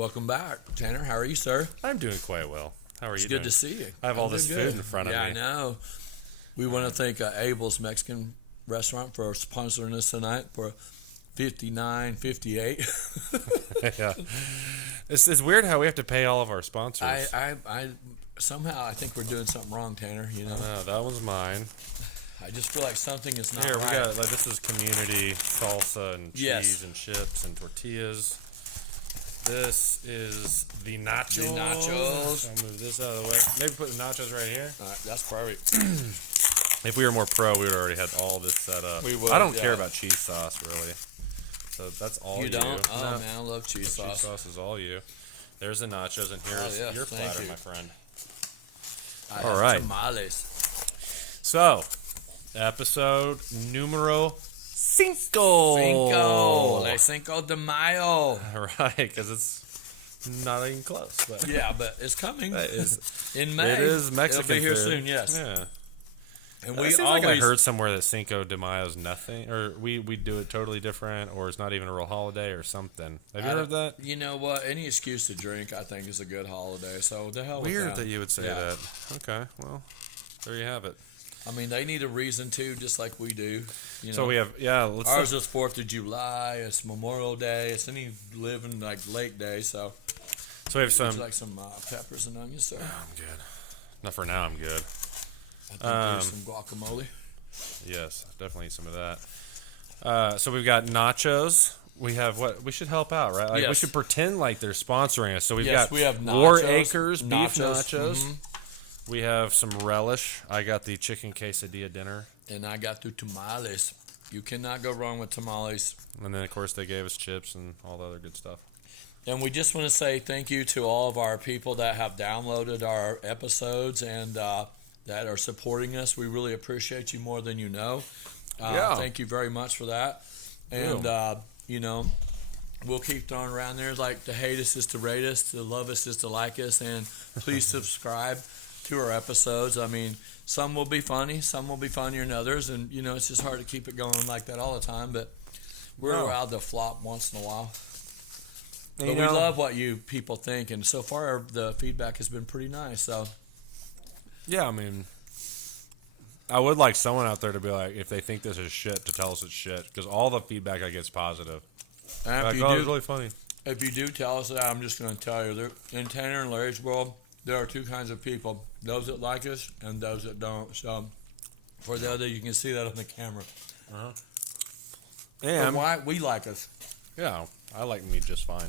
Welcome back, Tanner. How are you, sir? I'm doing quite well. How are you doing? Good to see you. I have all this food in front of me. me. Yeah, I know. We want to thank Abel's Mexican Restaurant for sponsoring us tonight for $59.58. Yeah, it's weird how we have to pay all of our sponsors. I somehow I think we're doing something wrong, Tanner. You know, No, that one's mine. I just feel like something is not Here right. we got this is community salsa and cheese Yes. and chips and tortillas. This is the nachos. The nachos. I'll move this out of the way. Maybe put the nachos right here. All right, that's perfect. If we were more pro, we would already had all this set up. We would, I don't yeah. care about cheese sauce really. So that's all you. You don't? Oh No. man, I love cheese sauce. Cheese sauce is all you. There's the nachos, and here's yes, your thank platter, you. my friend. I All have right. tamales. So, episode numero cinco. Cinco de Mayo. Right, because it's not even close. But Yeah, but it's coming. That is- In May. it is Mexican It'll be here food. soon, yes. Yeah. And It we seems always like I heard somewhere that Cinco de Mayo is nothing, or we do it totally different, or it's not even a real holiday or something. Have you heard that? You know what? Any excuse to drink, I think, is a good holiday. So the hell with Weird them. that you would say Yeah. that. Okay, well, there you have it. I mean, they need a reason to, just like we do. You know? So we have, let's Ours is 4th of July. It's Memorial Day. It's any living like lake day. So we have would some. you like some peppers and onions, sir? I'm good. Not for now. I'm good. I think there's some guacamole. Yes, definitely eat some of that. So we've got nachos. We have what? We should help out, right? Like we Yes. should pretend like they're sponsoring us. So we've Yes, got we have War nachos, Acres beef nachos, nachos. mhm. We have some relish. I got the chicken quesadilla dinner, And I got the tamales. You cannot go wrong with tamales. and then of course they gave us chips and all the other good stuff. And we just want to say thank you to all of our people that have downloaded our episodes and that are supporting us. We really appreciate you more than you know. Yeah. Thank you very much for that. And, you know, we'll keep throwing around there like to hate us is to rate us, to love us is to like us. And please subscribe to our episodes. I mean, some will be funny, some will be funnier than others. And, you know, it's just hard to keep it going like that all the time. But we're No. allowed to flop once in a while. And, But you we know, love what you people think, and so far the feedback has been pretty nice. So yeah, I mean, I would like someone out there to be like, if they think this is shit, to tell us it's shit, because all the feedback I get is positive. and Like, if, you oh, do, it's really funny. if you do tell us that, I'm just going to tell you, in Tanner and Larry's world, there are two kinds of people: those that like us and those that don't. So for the other, you can see that on the camera. But And why we like us? yeah, I like me just fine.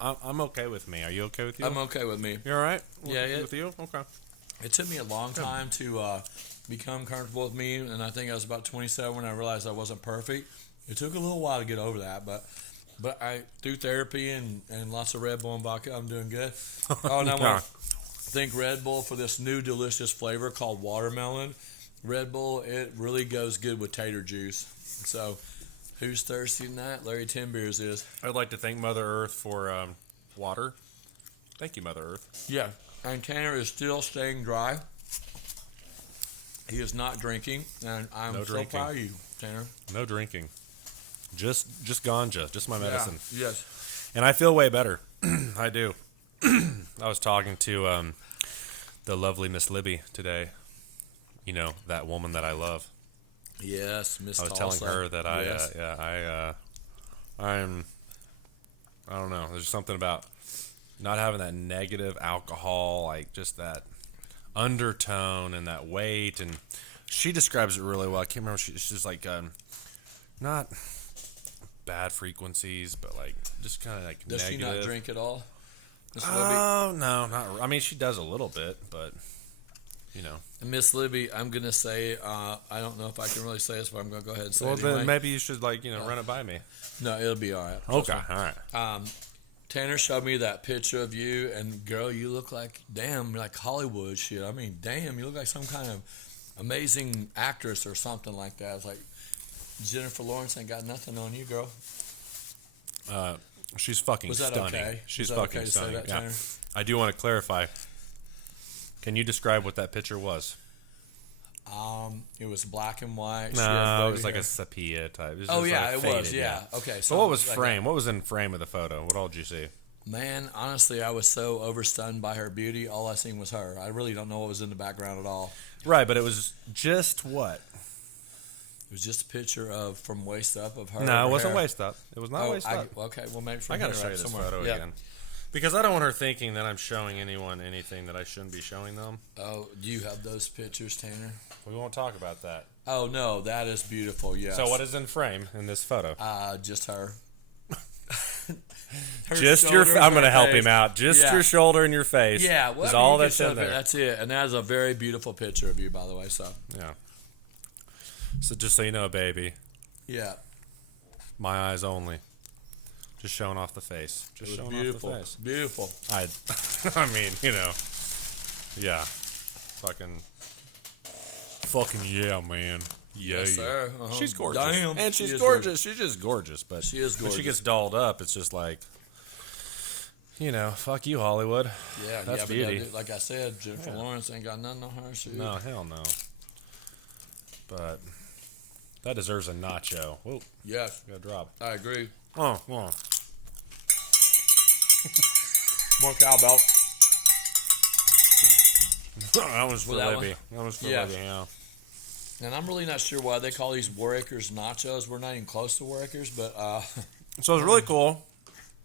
I'm okay with me. Are you okay with you? I'm okay with me. You all right? Yeah, With you? Okay. It took me a long time to become comfortable with me, and I think I was about 27 when I realized I wasn't perfect. It took a little while to get over that, but I through therapy and lots of Red Bull and vodka, I'm doing good. Oh, and I want to thank Red Bull for this new delicious flavor called watermelon. Red Bull, it really goes good with tater juice. So, who's thirsty tonight? Larry Timbeers is. I'd like to thank Mother Earth for water. Thank you, Mother Earth. Yeah, and Tanner is still staying dry. He is not drinking, and I'm No so drinking. proud of you, Tanner. No drinking. Just ganja. Just my medicine. Yeah, yes. And I feel way better. I do. I was talking to the lovely Miss Libby today. You know, that woman that I love. Yes, Miss I was Tulsa. telling her that Yes. I don't know. There's something about not having that negative alcohol, like just that undertone and that weight. And she describes it really well. I can't remember. She's like, not bad frequencies, but like just kind of like Does negative. she not drink at all, Miss Libby? Oh no, not. I mean, she does a little bit, but you know. Miss Libby, I'm gonna say I don't know if I can really say this, but I'm gonna go ahead and say Well, it anyway. then maybe you should run it by me. No, it'll be all right. Okay, all right. Tanner showed me that picture of you, and girl, you look like like Hollywood shit. I mean, damn, you look like some kind of amazing actress or something like that. It's like Jennifer Lawrence ain't got nothing on you, girl. She's fucking Was that stunning. okay? She's Was that fucking okay to say stunning. that, Yeah. Tanner? I do want to clarify. Can you describe what that picture was? It was black and white. She had No, it wavy was like hair. a sepia type. It was Oh just yeah, like it faded, was. Yeah. Okay. So what was like frame? What was in frame of the photo? What all did you see? Man, honestly, I was so overstunned by her beauty. All I seen was her. I really don't know what was in the background at all. Right, but it was just what? It was just a picture of from waist up of her. No, her it wasn't hair. waist up. It was not waist up. Okay, well maybe from I gotta here, show right, you this somewhere. photo Yeah. again. Because I don't want her thinking that I'm showing anyone anything that I shouldn't be showing them. Oh, do you have those pictures, Tanner? We won't talk about that. Oh no, that is beautiful. Yes. So what is in frame in this photo? Just her. Her Just your. shoulders, I'm going to her help face. him out. Just Yeah. your shoulder and your face. Yeah, well, is I mean, all you can that's show in it, there. That's it, and that is a very beautiful picture of you, by the way. So Yeah. So just so you know, baby, yeah, my eyes only. Just showing off the face. it Just was showing beautiful, off the face. beautiful. I mean, yeah. Fucking yeah, man. Yeah, Yes, sir. Uh-huh. She's gorgeous. Damn, And she she's is gorgeous. She's just gorgeous. But She is when she gorgeous. gets dolled up, it's just like, fuck you, Hollywood. Yeah, That's yeah, beauty. But like I said, Jennifer Lawrence ain't got nothing on her. She, No, hell no. But that deserves a nacho. Whoa, yes, got a drop. I agree. Oh, come on. More cowbell. That was for Well, that Libby. That was for Yeah. Libby, yeah. And I'm really not sure why they call these War Acres nachos. We're not even close to War Acres, but So it was really cool.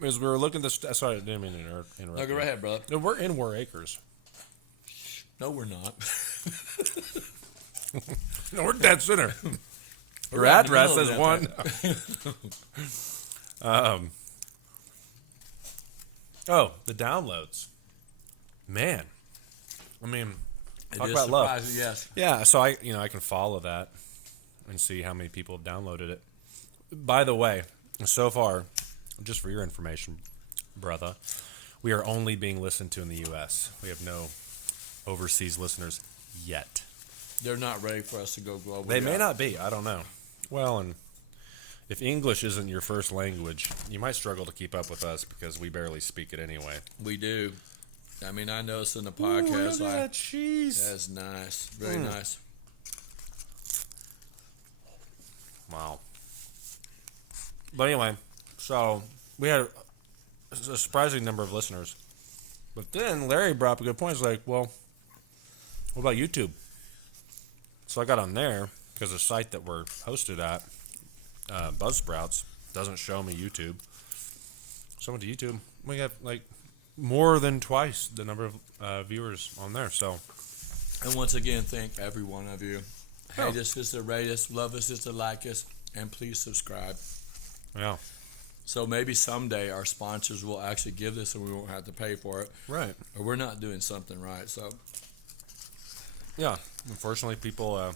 As we were looking at this, sorry, I didn't mean to interrupt. no, go right ahead, brother. No, we're in War Acres. No, we're not. No, we're dead center. Your right in the address middle is of one. Oh, the downloads. Man, I mean, It talk is about love. surprising, yes. Yeah, so I can follow that and see how many people have downloaded it. By the way, so far, just for your information, brother, we are only being listened to in the U.S. We have no overseas listeners yet. They're not ready for us to go global. They may yet. not be. I don't know. Well, and if English isn't your first language, you might struggle to keep up with us because we barely speak it anyway. We do. I mean, I noticed in the Ooh, podcast, look at that cheese. that's nice. Very nice. Wow. But anyway, so we had a surprising number of listeners. But then Larry brought up a good point. He's like, well, what about YouTube? So I got on there because the site that we're hosted at, Buzzsprouts, doesn't show me YouTube. So I went to YouTube. We got like more than twice the number of viewers on there. So And once again, thank every one of you. Oh. Hate us is to rate us, love us is to like us, and please subscribe. yeah, So maybe someday our sponsors will actually give this and we won't have to pay for it. right. Or we're not doing something right. So Yeah, unfortunately, people.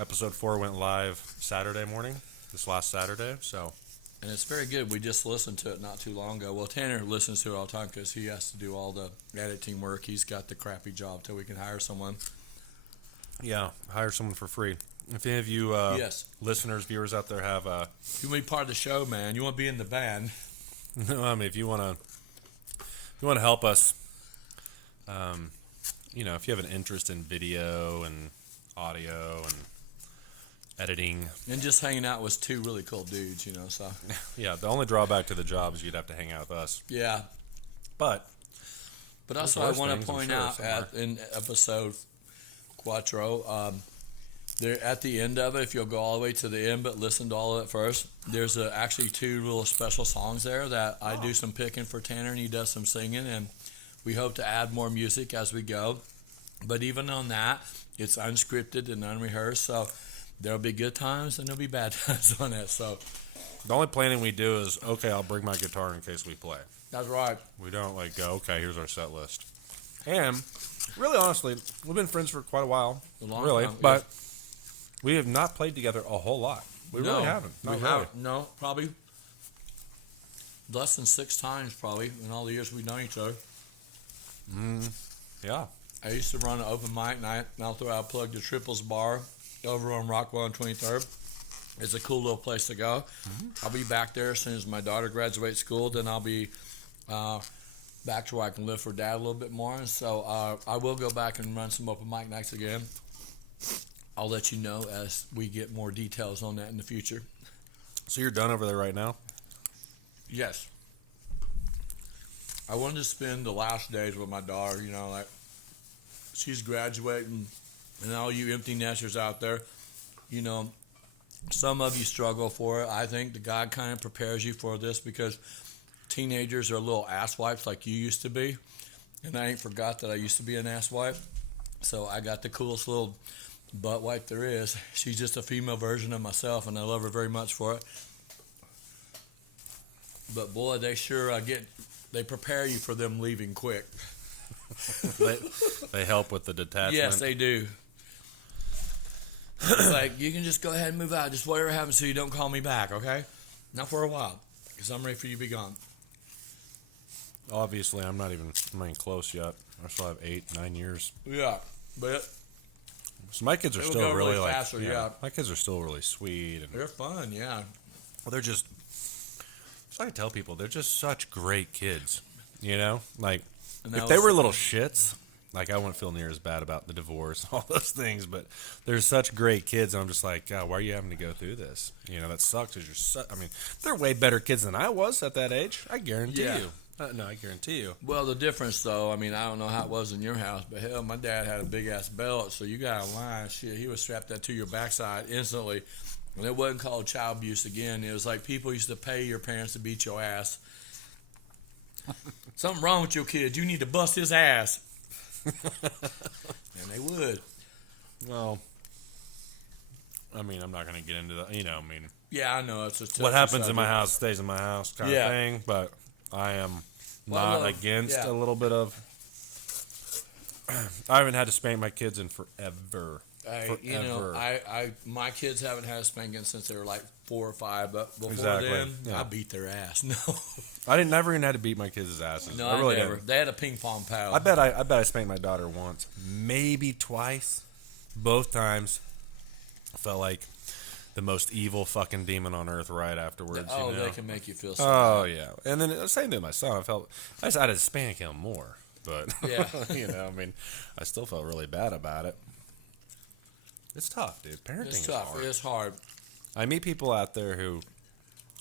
Episode 4 went live Saturday morning, this last Saturday. So and it's very good. We just listened to it not too long ago. Well, Tanner listens to it all the time because he has to do all the editing work. He's got the crappy job till we can hire someone. yeah, hire someone for free. If any of you Yes. listeners, viewers out there have, You want to be part of the show, man. You want to be in the band. if you want to help us, if you have an interest in video and audio and editing, And just hanging out with two really cool dudes, so. yeah, the only drawback to the job is you'd have to hang out with us. Yeah. But But also, worse I want things, to I'm point sure, out somewhere. in episode Quattro, there at the end of it, if you'll go all the way to the end, but listen to all of it first, there's actually two little special songs there that I do some picking for Tanner, and he does some singing, and we hope to add more music as we go. But even on that, it's unscripted and unrehearsed, so there'll be good times and there'll be bad times on that. So the only planning we do is, okay, I'll bring my guitar in case we play. that's right. We don't go, okay, here's our set list. And really, honestly, we've been friends for quite a while. A long really, time, but we have not played together a whole lot. We No, really haven't. Not we really. haven't. No, probably less than 6 times, probably in all the years we've known each other. Yeah. I used to run an open mic night, and I'll throw out plug the Triples Bar over on Rockwell and 23rd. It's a cool little place to go. I'll be back there as soon as my daughter graduates school. Then I'll be back to where I can live for Dad a little bit more. And so I will go back and run some open mic nights again. I'll let you know as we get more details on that in the future. So you're done over there right now? Yes. I wanted to spend the last days with my daughter. You know, like she's graduating, and all you empty nesters out there, you know, some of you struggle for it. I think the God kind of prepares you for this because teenagers are little asswipes like you used to be, and I ain't forgot that I used to be an asswipe. So I got the coolest little butt wipe there is. She's just a female version of myself, and I love her very much for it. But boy, they sure they prepare you for them leaving quick. They help with the detachment. Yes, they do. It's like, you can just go ahead and move out. Just whatever happens to you, don't call me back, okay? Not for a while, because I'm ready for you to be gone. Obviously, I'm not even close yet. I still have 8-9 years. Yeah, but So my kids are it'll still go really really like, faster, yeah. my kids are still really sweet, and they're fun, yeah. they're just. So I tell people they're just such great kids, you know. Like And if that they was- were little shits, like I wouldn't feel near as bad about the divorce, all those things. But they're such great kids, and I'm just like, God, why are you having to go through this? You know, that sucks. Cause I mean, they're way better kids than I was at that age. I guarantee Yeah. you. No, I guarantee you. Well, the difference, though, I mean, I don't know how it was in your house, but hell, my dad had a big-ass belt, so you got a line. Shit, he was strapped that to your backside instantly. And it wasn't called child abuse again. It was like people used to pay your parents to beat your ass. Something wrong with your kid. You need to bust his ass. And they would. Well, I mean, I'm not going to get into that. You know, I mean, Yeah, I know. It's just what happens in my house stays in my house kind Yeah. of thing. But I am Well, not against yeah. a little bit of. I haven't had to spank my kids in forever. You know, my kids haven't had a spanking since they were like 4 or 5, but before Exactly, then, yeah. I beat their ass. No, I didn't never even had to beat my kids' asses. no, I really never. didn't. They had a ping pong paddle. I bet I spanked my daughter once, maybe twice. Both times, I felt like the most evil fucking demon on earth right afterwards. Oh, you know? they can make you feel so Oh yeah, and then the same thing with my son. I just had to spank him more, but Yeah. you know, I mean, I still felt really bad about it. It's tough, dude. Parenting It's is tough. hard. It's hard. I meet people out there who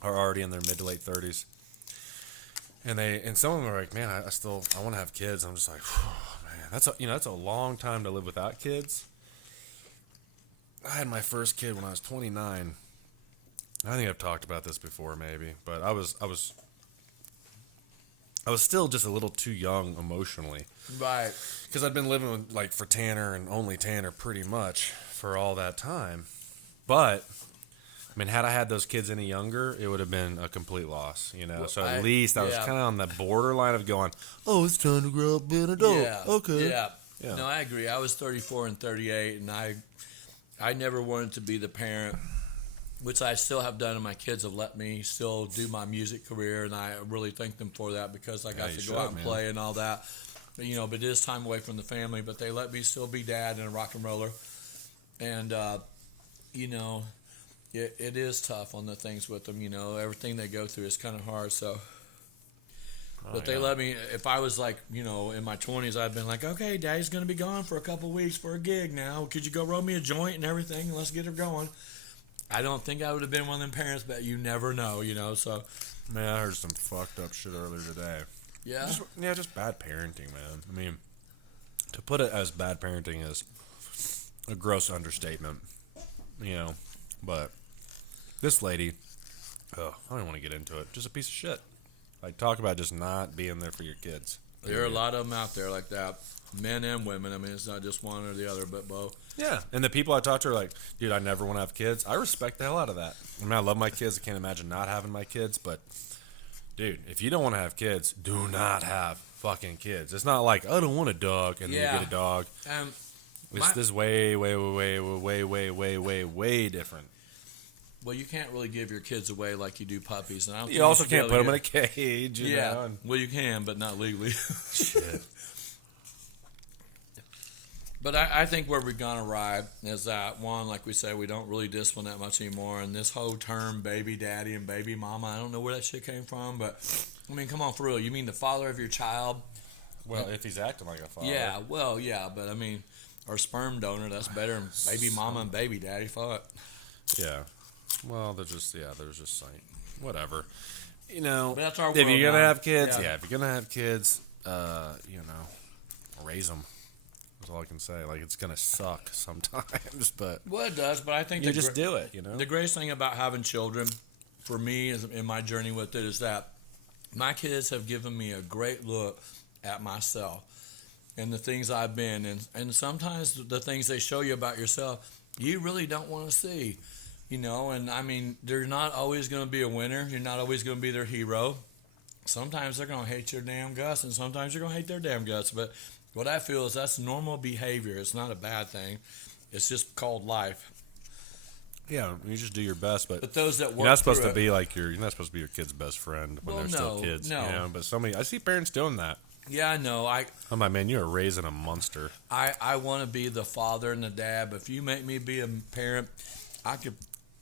are already in their mid to late 30s, and some of them are like, man, I want to have kids. I'm just like, man, that's a long time to live without kids. I had my first kid when I was 29. I think I've talked about this before, maybe, but I was still just a little too young emotionally, Right. because I'd been living with, like, for Tanner and only Tanner pretty much for all that time. But I mean, had I had those kids any younger, it would have been a complete loss, you know. Well, So at least I was yeah. kind of on the borderline of going, "Oh, it's time to grow up, be an adult." Yeah. Okay. Yeah. Yeah. No, I agree. I was 34 and 38, and I never wanted to be the parent, which I still have done, and my kids have let me still do my music career, and I really thank them for that because I got you to should, go out and man. play and all that. But, you know, but it is time away from the family, but they let me still be dad and a rock and roller. And, you know, it is tough on the things with them, you know. Everything they go through is kind of hard, so. But they yeah. let me, if I was like, you know, in my 20s, I'd been like, okay, Daddy's going to be gone for a couple weeks for a gig now. Could you go roll me a joint and everything? And let's get her going. I don't think I would have been one of them parents, but you never know, you know, so. Man, I heard some fucked up shit earlier today. Yeah. Just bad parenting, man. I mean, to put it as bad parenting is a gross understatement, you know. But this lady, I don't want to get into it. Just a piece of shit. Like, talk about just not being there for your kids. There are a lot of them out there like that, men and women. I mean, it's not just one or the other, but both. Yeah, and the people I talk to are like, dude, I never want to have kids. I respect the hell out of that. I mean, I love my kids. I can't imagine not having my kids, but, dude, if you don't want to have kids, do not have fucking kids. It's not like, I don't want a dog, and then Yeah. you get a dog. This is way, way, way, way, way, way, way, way different. Well, you can't really give your kids away like you do puppies. And I don't think You also should be can't able put to them in a cage, you Yeah. know. And Well, you can, but not legally. shit. But I think where we're going to ride is that, one, like we said, we don't really discipline that much anymore. And this whole term baby daddy and baby mama, I don't know where that shit came from. But, I mean, come on, for real. You mean the father of your child? Well, if he's acting like a father. Yeah, well, yeah. But, I mean, or sperm donor, that's better than baby mama and baby daddy. Fuck. Yeah. Well, there's just like, whatever. you know, But that's our if world you're gonna now. have kids, Yeah. if you're gonna have kids, you know, raise them. That's all I can say. Like, it's gonna suck sometimes, but Well, it does, but I think you just do it. You know, the greatest thing about having children, for me, is in my journey with it, is that my kids have given me a great look at myself and the things I've been, and sometimes the things they show you about yourself, you really don't want to see, you know. And I mean, they're not always going to be a winner. You're not always going to be their hero. Sometimes they're going to hate your damn guts, and sometimes you're going to hate their damn guts. But what I feel is that's normal behavior. It's not a bad thing. It's just called life. yeah, you just do your best, but those that work you're not supposed through to it- be like you're not supposed to be your kid's best friend when Well, they're still no, kids. no. You know? But I see parents doing that. Yeah, I know. I'm like, man, you're raising a monster. I want to be the father and the dad, but if you make me be a parent, I could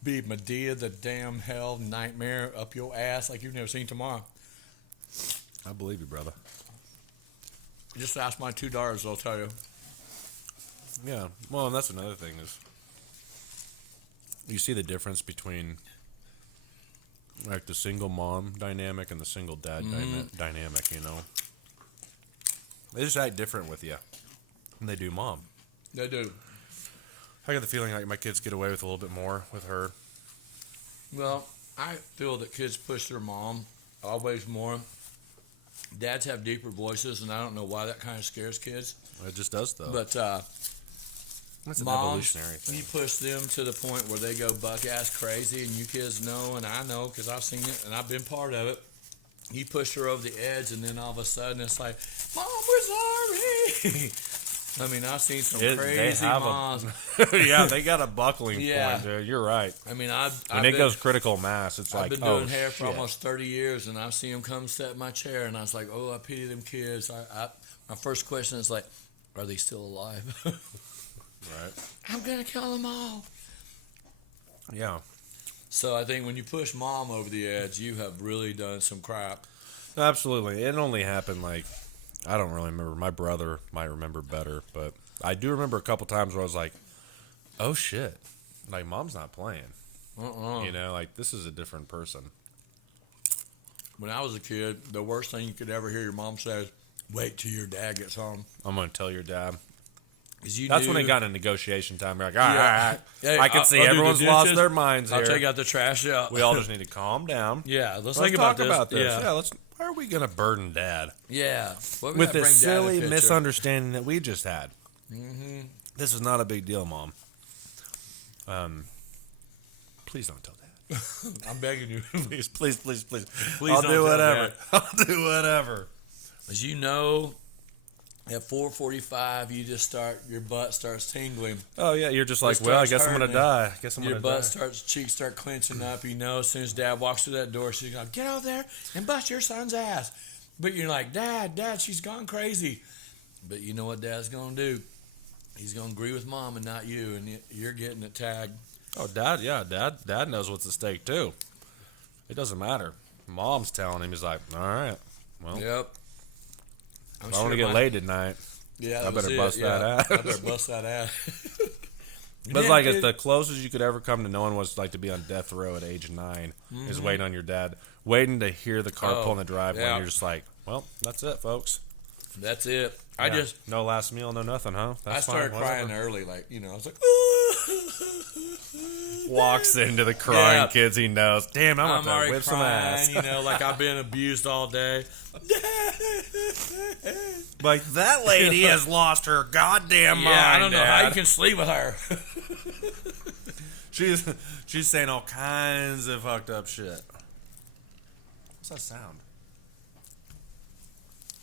be Medea, the damn hell nightmare up your ass like you've never seen tomorrow. I believe you, brother. Just ask my 2 daughters, they'll tell you. Yeah. Well, and that's another thing is you see the difference between like the single mom dynamic and the single dad dynamic. You know, they just act different with you than they do mom. They do. I got the feeling like my kids get away with a little bit more with her. Well, I feel that kids push their mom always more. Dads have deeper voices, and I don't know why that kind of scares kids. It just does though. But That's an moms, evolutionary thing. you push them to the point where they go buck ass crazy, and you kids know, and I know because I've seen it and I've been part of it. You push her over the edge, and then all of a sudden it's like, "Mom, we're sorry." I mean, I've seen some They crazy have moms. yeah, they got a buckling Yeah. point, dude. You're right. I mean, I've When been, it goes critical mass, it's I've like, been oh, doing hair for shit. almost 30 years, and I've seen them come sit in my chair, and I was like, "Oh, I pity them kids." My first question is like, "Are they still alive?" Right. I'm gonna kill them all. Yeah. So I think when you push mom over the edge, you have really done some crap. Absolutely. It only happened like, I don't really remember. My brother might remember better, but I do remember a couple times where I was like, oh shit. Like, mom's not playing. You know, like, this is a different person. When I was a kid, the worst thing you could ever hear your mom say is, "Wait till your dad gets home." I'm going to tell your dad. 'Cause you That's do- when it got in negotiation time. We're like, all right, Yeah. all right. Hey, I can I'll see do the everyone's lost dishes. their minds I'll here. take out the trash out. We all just need to calm down. Yeah, let's Let's think talk about this. Yeah, why are we going to burden dad Yeah. What we with gotta this bring Dad in the silly picture. misunderstanding that we just had? Mm-hmm. This is not a big deal, Mom. Please don't tell Dad. I'm begging you. Please, please, please, please. Please I'll don't do tell whatever. Dad. I'll do whatever. As you know, at 4:45, your butt starts tingling. Oh yeah, you're just like, It well, I starts guess I'm gonna hurting. die. I guess I'm Your gonna butt die. cheeks start clenching up. You know, as soon as Dad walks through that door, she's like, "Get out there and bust your son's ass." But you're like, Dad, she's gone crazy. But you know what Dad's gonna do? He's gonna agree with Mom and not you, and you're getting it tagged. Oh, Dad, yeah, Dad knows what's at stake too. It doesn't matter. Mom's telling him. He's like, all right, well, Yep. if I want to get laid tonight. Yeah, I that was better it. bust that ass. I better bust that ass. But Yeah, like, kid. it's the closest you could ever come to knowing what's like to be on death row at age 9 is waiting on your dad, waiting to hear the car Oh, pull in the driveway. yeah. And you're just like, well, that's it, folks. That's it. I Yeah. just no last meal, no nothing, huh? That's I started fine, crying whatever. early, like I was like, Walks into the crying Yeah. kids he knows. Damn, I'm I'm about to already whip some ass. crying, like I've been abused all day. Like, that lady has lost her goddamn mind. Yeah, I don't know how you Dad. can sleep with her. She's saying all kinds of fucked up shit. What's that sound?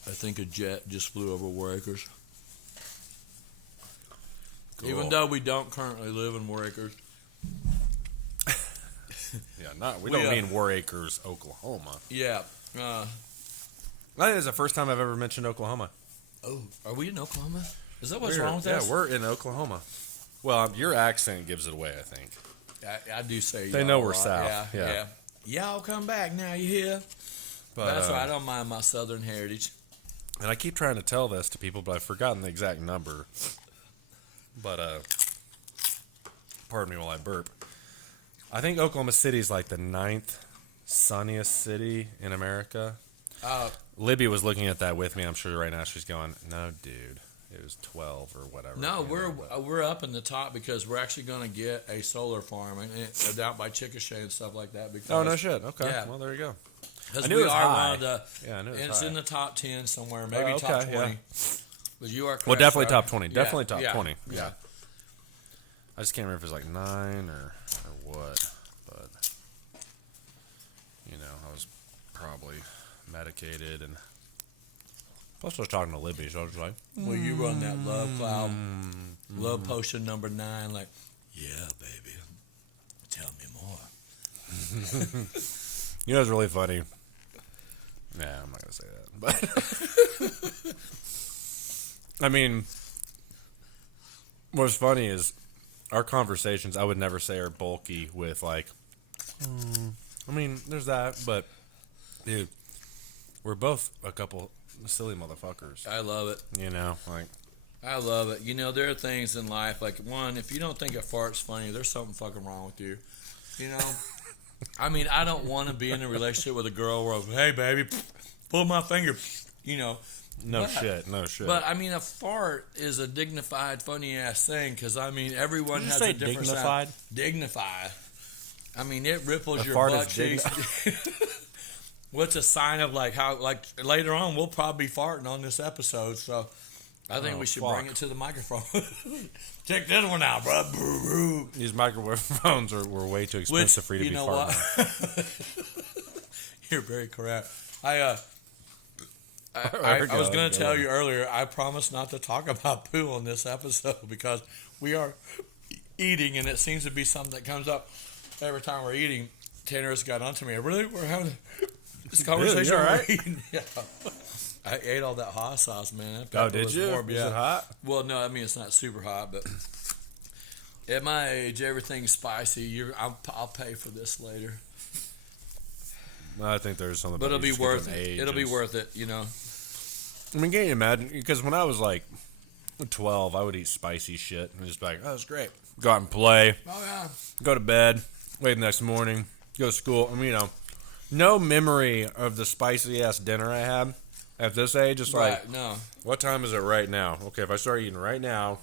I think a jet just flew over War Acres. Cool. Even though we don't currently live in War Acres. Yeah, we We, don't mean War Acres, Oklahoma. Yeah. I think it's the first time I've ever mentioned Oklahoma. Oh, are we in Oklahoma? Is that what's wrong with us? Yeah, we're in Oklahoma. Well, your accent gives it away, I think. I do say They y'all know a we're lot. south, yeah. Y'all come back now, you hear? But, That's why I don't mind my southern heritage. And I keep trying to tell this to people, but I've forgotten the exact number. But, pardon me while I burp. I think Oklahoma City is like the 9th sunniest city in America. Uh, Libby was looking at that with me. I'm sure right now she's going, "No, dude, it was 12 or whatever." no, you know, but- we're up in the top because we're actually going to get a solar farm and it's out by Chickasha and stuff like that. Because, Oh no shit. Okay. Yeah. Well, there you go. Because I knew we it was are high. one of the. Yeah, I knew it was It's high. in the top 10 somewhere, maybe Oh, top okay, 20. yeah. But you are correct. Well, definitely sir. top 20. Yeah, Definitely top yeah, 20. Yeah. Yeah. I just can't remember if it was like 9 or what. But, you know, I was probably medicated. And plus, I was talking to Libby, so I was like, Well, you run that love cloud, love potion number 9, like, yeah, baby, tell me more. you know, it's really funny. Nah, I'm not going to say that. But, I mean, what's funny is our conversations, I would never say are bulky with, like, I mean, there's that, but, dude, we're both a couple silly motherfuckers. I love it. You know, like, I love it. You know, there are things in life, like, one, if you don't think a fart's funny, there's something fucking wrong with you. You know? I mean, I don't want to be in a relationship with a girl where, hey, baby, pull my finger, you know. no But- shit. But, I mean, a fart is a dignified, funny-ass thing because, I mean, everyone Did you has say a different dignified? sound. Dignified. I mean, it ripples A your fart butt is cheeks. What's a sign of, like, how, like, later on, we'll probably be farting on this episode, so I think Oh, we should fuck. bring it to the microphone. Check this one out, bro. These microphones were way too expensive for you to be farting on. You're very correct. I There we was go. going Good to tell one. you earlier, I promised not to talk about poo on this episode because we are eating, and it seems to be something that comes up every time we're eating. Tanner has got onto me. Really? We're having this conversation. you all while right? we're eating? Yeah. I ate all that hot sauce, man. That Oh, pepper did was you? warm, Is yeah. it hot? Well, no, I mean it's not super hot, but at my age, everything's spicy. I'll pay for this later, I think there's something. but about it'll be you just worth getting it. age It'll be and- worth it, you know. I mean, can you imagine? Because when I was like 12, I would eat spicy shit and just be like, "Oh, it's great." Go out and play, Oh yeah. go to bed, wait the next morning, go to school. I mean, you know, no memory of the spicy ass dinner I had at this age. It's like, Right. No. what time is it right now? Okay, if I start eating right now,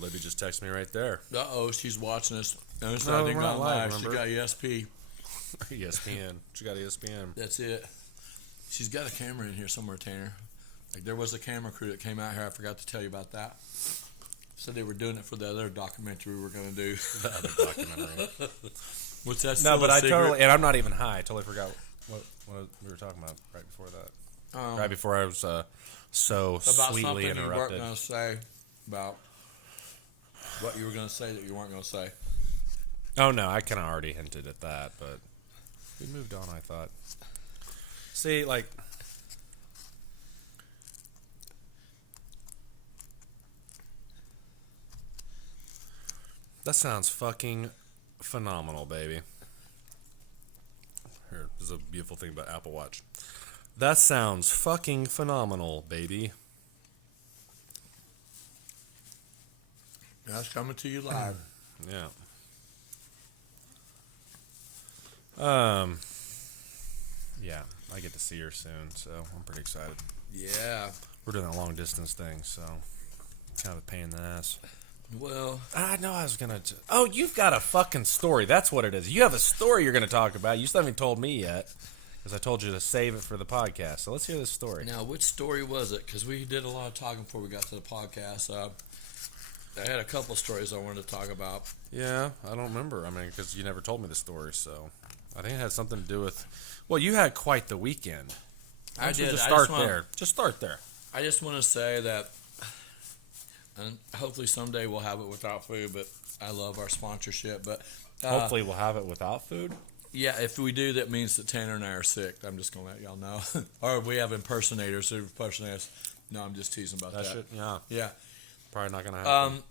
Libby just texted me right there. Uh-oh, she's watching us. No, it's No, not we're even not on live, live. She remember? got ESP. ESPN. She got ESPN. That's it. She's got a camera in here somewhere, Tanner. Like there was a camera crew that came out here. I forgot to tell you about that. Said they were doing it for the other documentary we were going to do. The other documentary. Which that's No, still but a I secret. totally, and I'm not even high. I totally forgot what we were talking about right before that. Right before I was so About sweetly something you weren't interrupted. going to say about what you were going to say that you weren't going to say. Oh no, I kind of already hinted at that, but we moved on. I thought. See, like, that sounds fucking phenomenal, baby. Here, there's a beautiful thing about Apple Watch. That sounds fucking phenomenal, baby. That's coming to you live. Yeah. Yeah, I get to see her soon, so I'm pretty excited. Yeah. We're doing a long distance thing, so kind of a pain in the ass. Well, I know I was gonna. Oh, you've got a fucking story. That's what it is. You have a story you're gonna talk about. You still haven't told me yet, because I told you to save it for the podcast. So let's hear this story. now which story was it? Because we did a lot of talking before we got to the podcast. I had a couple stories I wanted to talk about. Yeah, I don't remember. I mean, because you never told me the story, so I think it had something to do with. Well, you had quite the weekend. Why I don't you did. Just I start just wanna- there. Just start there. I just want to say that, and hopefully someday we'll have it without food, but I love our sponsorship. But Hopefully, we'll have it without food. yeah, if we do, that means that Tanner and I are sick. I'm just going to let y'all know. Or we have impersonators who impersonate us. No, I'm just teasing about that. That shit. Yeah, Yeah. probably not gonna happen.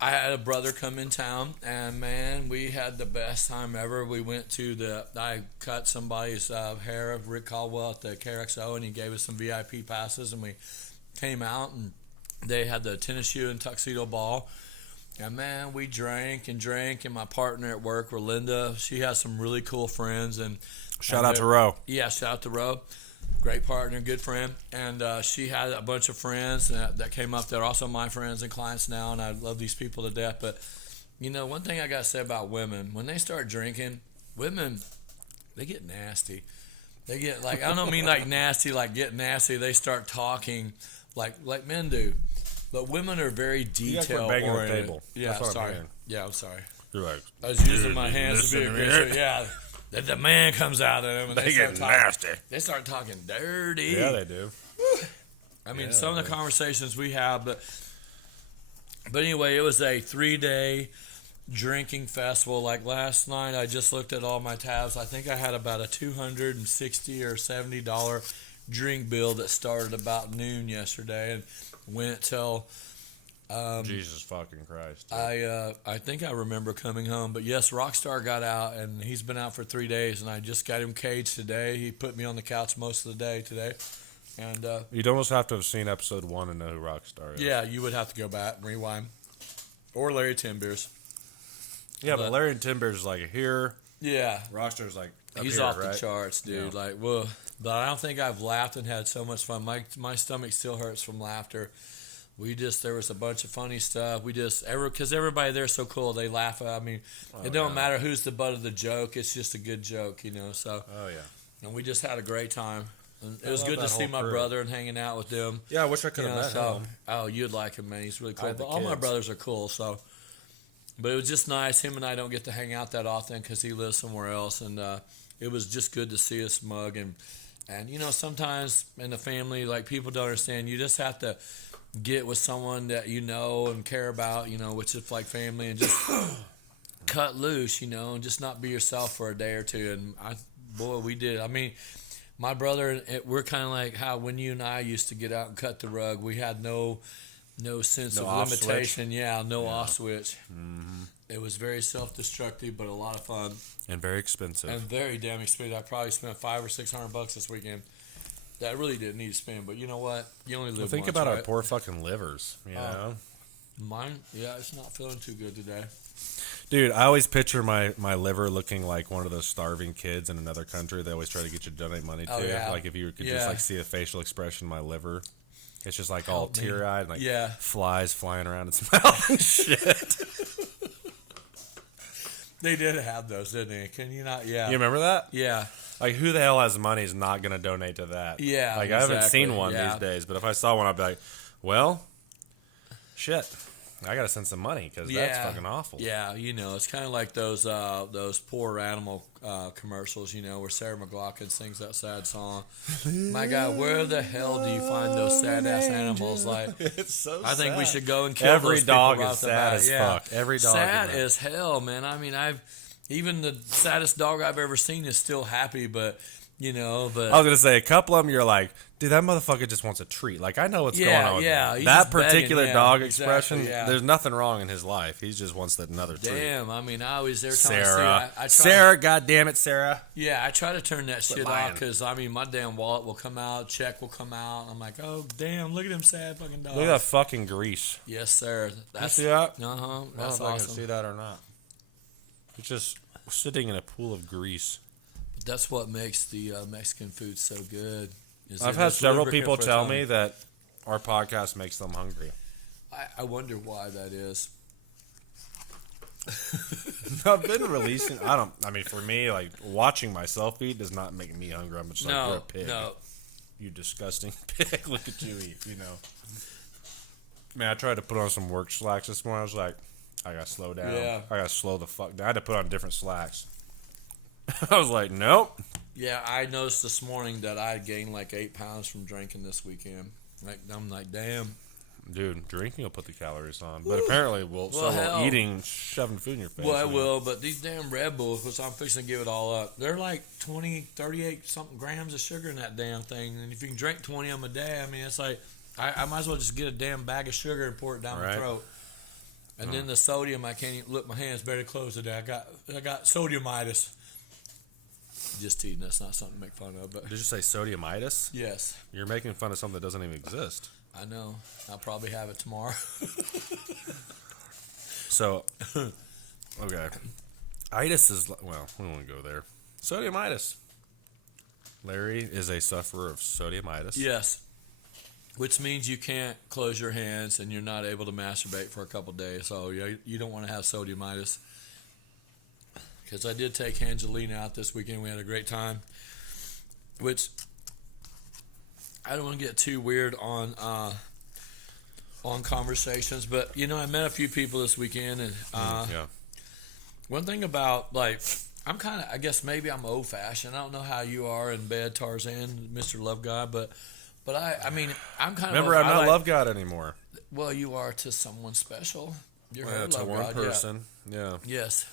I had a brother come in town, and man, we had the best time ever. We went to I cut somebody's hair of Rick Caldwell at the KRXO, and he gave us some VIP passes, and we came out, and they had the tennis shoe and tuxedo ball. And man, we drank and drank, and my partner at work, Relinda, she has some really cool friends. And Shout out to Ro. Yeah, shout out to Ro. Great partner, good friend. And she had a bunch of friends that came up that are also my friends and clients now, and I love these people to death. But, you know, one thing I got to say about women, when they start drinking, women, they get nasty. They get, like, I don't mean like nasty, like get nasty. They start talking like men do. But women are very You guys detail were banging the oriented. table. Yeah, That's what I'm sorry. hearing. Yeah, I'm sorry. You're like, I was using my hands to be listen to me. aggressive. Yeah, the man comes out of them and They start get talking, nasty. They start talking dirty. Yeah, they do. I mean, Yeah, some of the conversations we have, but anyway, it was a 3-day drinking festival. Like last night, I just looked at all my tabs. I think I had about a $260 or $70 drink bill that started about noon yesterday and went till. Jesus fucking Christ. Dude. I think I remember coming home, but yes, Rockstar got out and he's been out for 3 days, and I just got him caged today. He put me on the couch most of the day today, and You'd almost have to have seen episode 1 to know who Rockstar is. yeah, you would have to go back, rewind, or Larry Timbers. Yeah, but Larry and Timbers like here. Yeah, Rockstar's like up he's here, off right? the charts, dude. Yeah. Like, whoa. But I don't think I've laughed and had so much fun. My stomach still hurts from laughter. There was a bunch of funny stuff. Because everybody there's so cool, they laugh. I mean, it don't matter who's the butt of the joke. It's just a good joke, you know. So, Oh yeah. and we just had a great time. And it I was love good to that see whole my crew. brother and hanging out with them. Yeah, I wish I could You have know, met so, him. oh, you'd like him, man. He's really I cool. had the But all my kids. brothers are cool, so. But it was just nice. Him and I don't get to hang out that often because he lives somewhere else, and it was just good to see us mug and you know, sometimes in the family, like, people don't understand. You just have to get with someone that you know and care about, you know, which is like family, and just cut loose, you know, and just not be yourself for a day or two. And we did. I mean, my brother, we're kind of like how when you and I used to get out and cut the rug, we had no sense No of off limitation. Yeah, no off switch. Mm-hmm. It was very self-destructive, but a lot of fun And very expensive. and very damn expensive. I probably spent $500 or $600 this weekend. That I really didn't need to spend, but you know what? You only live Well, think once, about our right? poor fucking livers, you know? Mine, yeah, it's not feeling too good today. Dude, I always picture my liver looking like one of those starving kids in another country they always try to get you to donate money to. Oh, yeah. Like if you could Yeah. just like see a facial expression of my liver. It's just like all Help me. teary-eyed, like Yeah. flies flying around its mouth and shit. They did have those, didn't they? Can you not? Yeah. You remember that? Yeah. Like, who the hell has money is not going to donate to that? Yeah, Like, I haven't exactly. seen one Yeah. these days, but if I saw one, I'd be like, well, shit. I got to send some money because that's fucking awful. Yeah, you know, it's kind of like those poor animal commercials, you know, where Sarah McLachlan sings that sad song. My God, where the hell do you find those sad ass animals? Like, It's so I think we sad. should go and kill Every those dog people is right sad the as bat. Yeah. fuck. Every dog sad is as hell, man. I mean, even the saddest dog I've ever seen is still happy, but you know, but I was gonna say a couple of them. You're like, dude, that motherfucker just wants a treat. Like I know what's Yeah, going on. With yeah, him. he's That just begging, particular yeah, dog exactly, expression. yeah. There's nothing wrong in his life. He just wants that another treat. damn, I mean, I always every time Sarah, I try, Sarah, God damn it, Sarah. yeah, I try to turn that shit lying. off because I mean, my damn wallet will come out, check will come out. I'm like, oh damn, look at them sad fucking dogs. Look at that fucking grease. Yes, sir. That's see that? Uh huh. I don't That's know if I can awesome. see that or not. It's just sitting in a pool of grease. That's what makes the Mexican food so good. is I've that had it's several lubricant people for the tell tongue. me that our podcast makes them hungry. I wonder why that is. I've been releasing. I mean, for me, like watching myself eat does not make me hungry. I'm just like, you're a No, pig. no. You disgusting pig. Look at you eat. You know. Man, I tried to put on some work slacks this morning. I was like, I gotta slow down. Yeah. I gotta slow the fuck down. I had to put on different slacks. I was like, nope. Yeah, I noticed this morning that I gained like 8 pounds from drinking this weekend. Like I'm like, damn. Dude, drinking will put the calories on, but apparently will Well, hell. eating, shoving food in your face. Well, I man. will, but these damn Red Bulls, which I'm fixing to give it all up, they're like 20, 38 something grams of sugar in that damn thing. And if you can drink 20 of them a day, I mean, it's like, I might as well just get a damn bag of sugar and pour it down my Right. throat. And then the sodium, I can't even look. My hands barely closed today. I got sodiumitis. Just teasing. That's not something to make fun of, but Did you say sodiumitis? yes, You're making fun of something that doesn't even exist. I know. I'll probably have it tomorrow. So, okay. Itis is, well, we won't go there. Sodiumitis. Larry is a sufferer of sodiumitis. Yes. Which means you can't close your hands and you're not able to masturbate for a couple days. So you don't want to have sodiumitis. Because I did take Angelina out this weekend. We had a great time. Which I don't want to get too weird on conversations, but I met a few people this weekend, and Yeah. one thing about I'm kind of, I guess maybe I'm old fashioned. I don't know how you are in bed, Tarzan, Mr. Love God, but I mean I'm kind of. Remember, I'm not Love God anymore. Well, you are to someone special. You're Yeah, her to Love one God, person. Yeah. Yeah. Yes.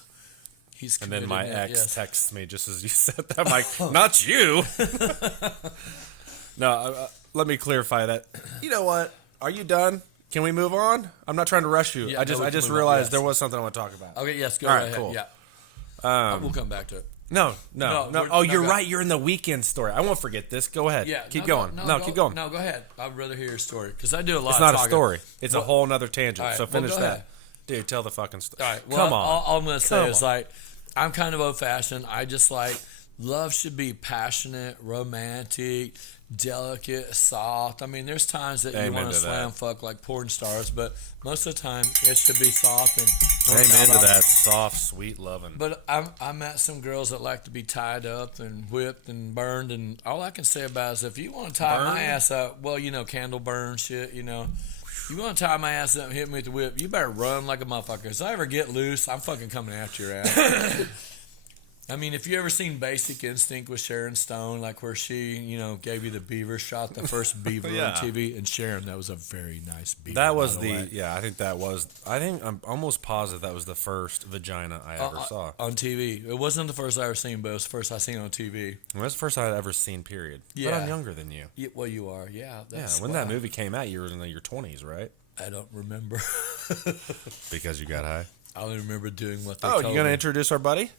He's And then my committed, ex yes. texts me just as you said that. I'm like, not you. No, let me clarify that. You know what? Are you done? Can we move on? I'm not trying to rush you. Yeah, I just no, we can move on, realized yes. there was something I want to talk about. Okay. Yes. Go All right right, ahead. cool. Yeah. We'll come back to it. No. No, Oh, no, you're go. right. You're in the weekend story. I won't forget this. Go ahead. Yeah. Keep going. No, keep going. No, go ahead. I'd rather hear your story because I do a lot. It's of not a talking. story. It's a Well, whole nother tangent. all right, So well, finish go that. ahead. Dude, tell the fucking story. All right. Well, Come on. All I'm going to say Come is on. I'm kind of old fashioned. I just love should be passionate, romantic, delicate, soft. I mean, there's times that you Amen want to to slam that. fuck like porn stars, but most of the time it should be soft and. Amen to that soft, sweet loving. But I met some girls that like to be tied up and whipped and burned, and all I can say about it is if you want to tie my Burned? ass up, well, candle burn shit, You want to tie my ass up and hit me with the whip, you better run like a motherfucker. If I ever get loose, I'm fucking coming after your ass. I mean, if you ever seen Basic Instinct with Sharon Stone, like where she, gave you the beaver shot, the first beaver Yeah. on TV, and Sharon, that was a very nice beaver. That was by the way. I think I'm almost positive that was the first vagina I ever saw. On TV. It wasn't the first I ever seen, but it was the first I seen on TV. Well, that's the first I'd ever seen, period. But Yeah. I'm younger than you. Yeah, well, you are, yeah. Yeah, That's when why. that movie came out, you were in your 20s, right? I don't remember. Because you got high. I only remember doing what they Oh, told you going to me. introduce our buddy?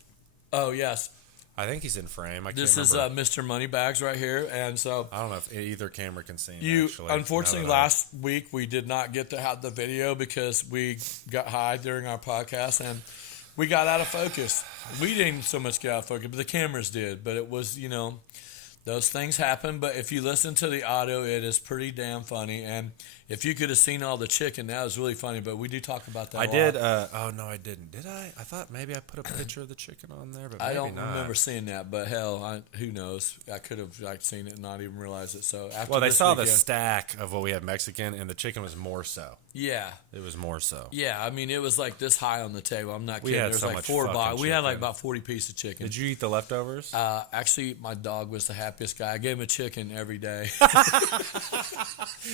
Oh, yes. I think he's in frame. This is Mr. Moneybags right here. And so I don't know if either camera can see him, you, actually. unfortunately, now that last week we did not get to have the video because we got high during our podcast and we got out of focus. We didn't so much get out of focus, but the cameras did. But it was, those things happen. But if you listen to the audio, it is pretty damn funny. And if you could have seen all the chicken, that was really funny. But we do talk about that I a lot. did. Oh, no, I didn't. Did I? I thought maybe I put a picture of the chicken on there, but maybe I don't not. remember seeing that, but hell, who knows? I could have seen it and not even realized it. So after Well, they this saw the weekend- stack of what we had Mexican, and the chicken was more so. Yeah, It was more so. yeah. I mean, it was like this high on the table. I'm not We kidding. had There was so like much 4 fucking boxes. We had like chicken. about 40 pieces of chicken. Did you eat the leftovers? Actually, my dog was the happiest guy. I gave him a chicken every day.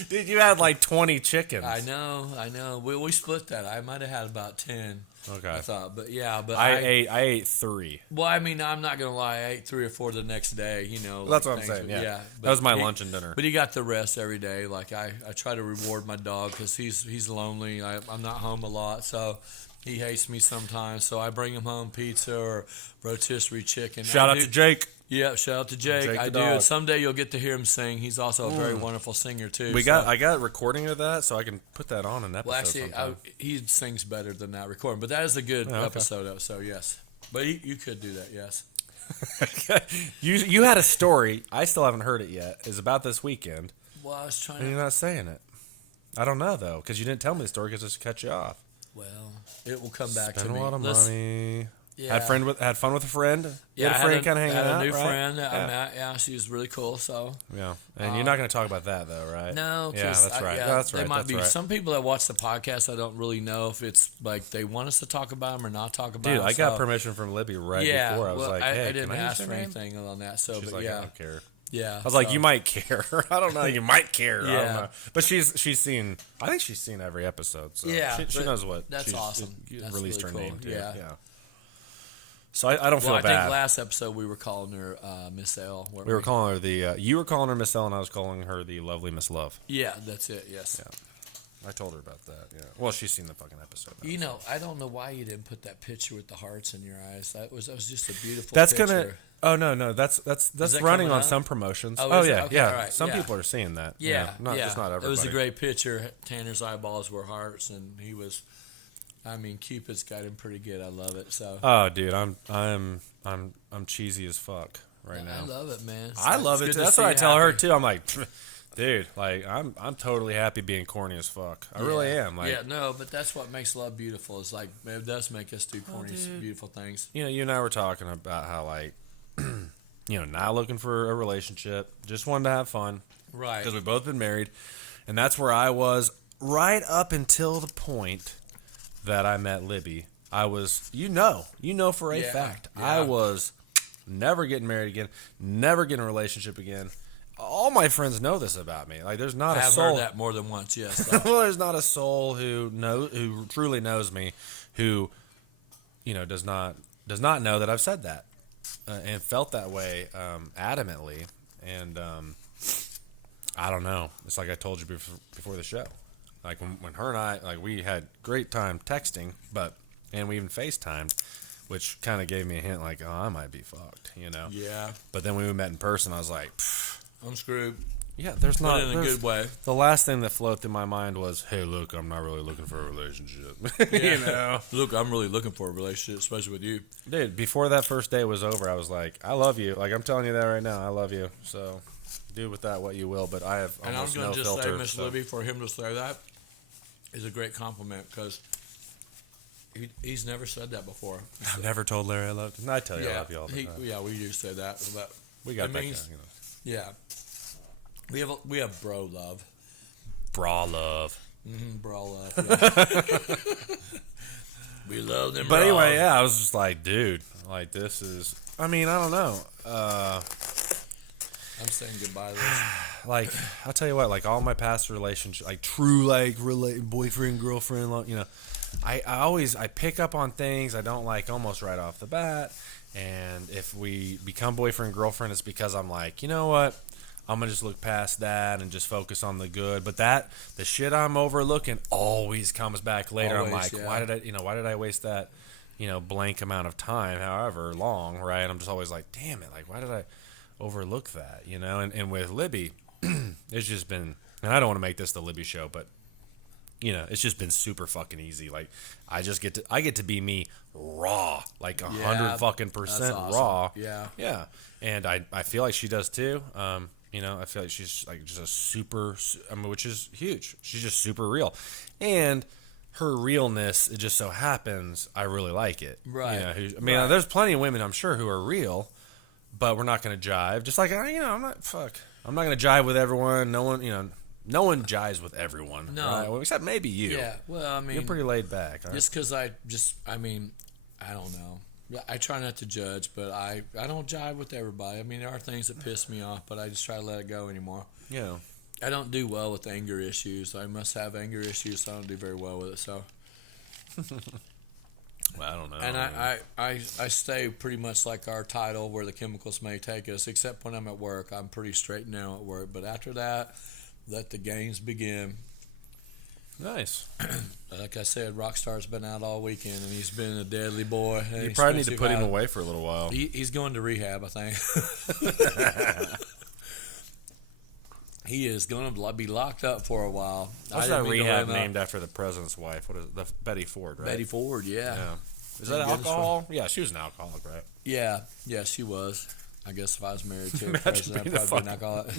Dude, you had like 20 chickens. I know. We split that. I might have had about 10. Okay. I thought, but yeah, but I ate 3. Well, I mean, I'm not gonna lie. I ate 3 or 4 the next day. That's what I'm saying. Yeah. That was my lunch and dinner. But he got the rest every day. Like I try to reward my dog because he's lonely. I'm not home a lot, so he hates me sometimes. So I bring him home pizza or rotisserie chicken. Shout I out do- to Jake. Yeah, shout out to Jake. Jake I the do. dog. Someday you'll get to hear him sing. He's also a very wonderful singer too. I got a recording of that, so I can put that on an episode. Well, actually, sometime. he sings better than that recording, but that is a good okay. episode of. So yes, but you could do that. Yes. you had a story. I still haven't heard it yet. It's about this weekend, Well, I was trying and to. you're not saying it. I don't know though, because you didn't tell me the story because I just cut you off. Well, it will come back Spent to me. a lot of Listen, money. Yeah. Had fun with a friend. You Yeah, had a friend kind of hanging had out. a new right? friend that yeah. I met. Yeah, she was really cool. So Yeah, and you're not going to talk about that though, right? no, Yeah, 'cause that's right. yeah, That's they right. might That's be right. some people that watch the podcast. I don't really know if it's like they want us to talk about them or not talk about Dude, them. I got so- permission from Libby right Yeah, before. I was well, like, I "Hey, didn't can I ask use for your name?" anything on that. So, She's but like, yeah, "I don't care." yeah. I was like, "You might care." I don't know. You might care. I Yeah. don't know. But she's seen. I think she's seen every episode. So Yeah, she but knows what. that's she's awesome. That's released really her cool. name to. Yeah. So I don't feel Well, I bad. think last episode we were calling her Miss L. weren't we were calling her the. You were calling her Miss L, and I was calling her the lovely Miss Love. Yeah, that's it. Yes. I told her about that. Yeah. Well, she's seen the fucking episode. now, You so. know, I don't know why you didn't put that picture with the hearts in your eyes. That was just a beautiful. That's picture. gonna. Oh no, that's that running coming on up? some promotions. Oh, Oh, is it? yeah, Okay, yeah. all right, Some yeah. people are seeing that. Yeah, not yeah. just not everybody. It was a great picture. Tanner's eyeballs were hearts, and he was I mean, Cupid's got him pretty good. I love it. So Oh, dude, I'm cheesy as fuck right I now. love it, man. I love it too. That's what I tell her too. I'm like, dude, like I'm totally happy being corny as fuck. I really am. Like, yeah, no, but that's what makes love beautiful. Is like it does make us do corny, beautiful things. you know, you and I were talking about how like, not looking for a relationship, just wanted to have fun Right. because we've both been married, and that's where I was right up until the point that I met Libby. I was, for a fact, yeah. I was never getting married again, never getting a relationship again. All my friends know this about me. Like, there's not I a have soul. heard that more than once. Yes. Well, there's not a soul who truly knows me, who, does not know that I've said that and felt that way adamantly. And I don't know. It's like I told you before the show. Like when her and I, like, we had great time texting, and we even FaceTimed, which kind of gave me a hint, like, oh, I might be fucked, Yeah. But then when we met in person, I was like, I'm screwed. yeah, there's not But in a good way. The last thing that flowed through my mind was, hey, look, I'm not really looking for a relationship. Look, I'm really looking for a relationship, especially with you. Dude, before that first day was over, I was like, I love you. Like, I'm telling you that right now. I love you. So do with that what you will, but I have And I'm almost going no to just filter. say, Miss so. Libby, for him to say that is a great compliment because he's never said that before. I've never told Larry I loved him. I tell you I love you all the time. Yeah, we do say that. But We got it that means, kind of, yeah. We have bro love. bra love. Bro love. Yeah. We love them. But bras. anyway, yeah, I was just like, dude, like, this is, I mean, I don't know. I'm saying goodbye to this. Like, I'll tell you what, like, all my past relationships, like, true, like, boyfriend, girlfriend, I pick up on things I don't like almost right off the bat. And if we become boyfriend, girlfriend, it's because I'm like, you know what? I'm going to just look past that and just focus on the good. But the shit I'm overlooking always comes back later. Always, I'm like, yeah. why did I waste that, blank amount of time, however long, right? I'm just always like, damn it, like, why did I overlook that, And with Libby, it's just been, and I don't want to make this the Libby show, but it's just been super fucking easy. Like, I get to be me raw, like 100 fucking percent awesome. raw. Yeah. And I feel like she does too. I feel like she's like just a super, which is huge. She's just super real, and her realness, it just so happens I really like it. Right. Right. There's plenty of women I'm sure who are real, but we're not going to jive. Just like I'm not going to jive with everyone. No one jives with everyone. No. Right? Well, except maybe you. Yeah. Well, I mean, You're pretty laid back. Right? just because I don't know. Yeah, I try not to judge, but I don't jive with everybody. I mean, there are things that piss me off, but I just try to let it go anymore. Yeah. I don't do well with anger issues. I must have anger issues, so I don't do very well with it. So, Well, I don't know. and I stay pretty much like our title, where the chemicals may take us. Except when I'm at work, I'm pretty straight now at work. But after that, let the games begin. Nice. Like I said, Rockstar's been out all weekend, and he's been a deadly boy. You probably need to put him away for a little while. He's going to rehab, I think. He is going to be locked up for a while. What's that rehab named after the president's wife? What is it? Betty Ford, right? Betty Ford, yeah. Is that alcohol? Yeah, she was an alcoholic, right? Yeah, she was. I guess if I was married to a Imagine president, being I'd probably be an alcoholic.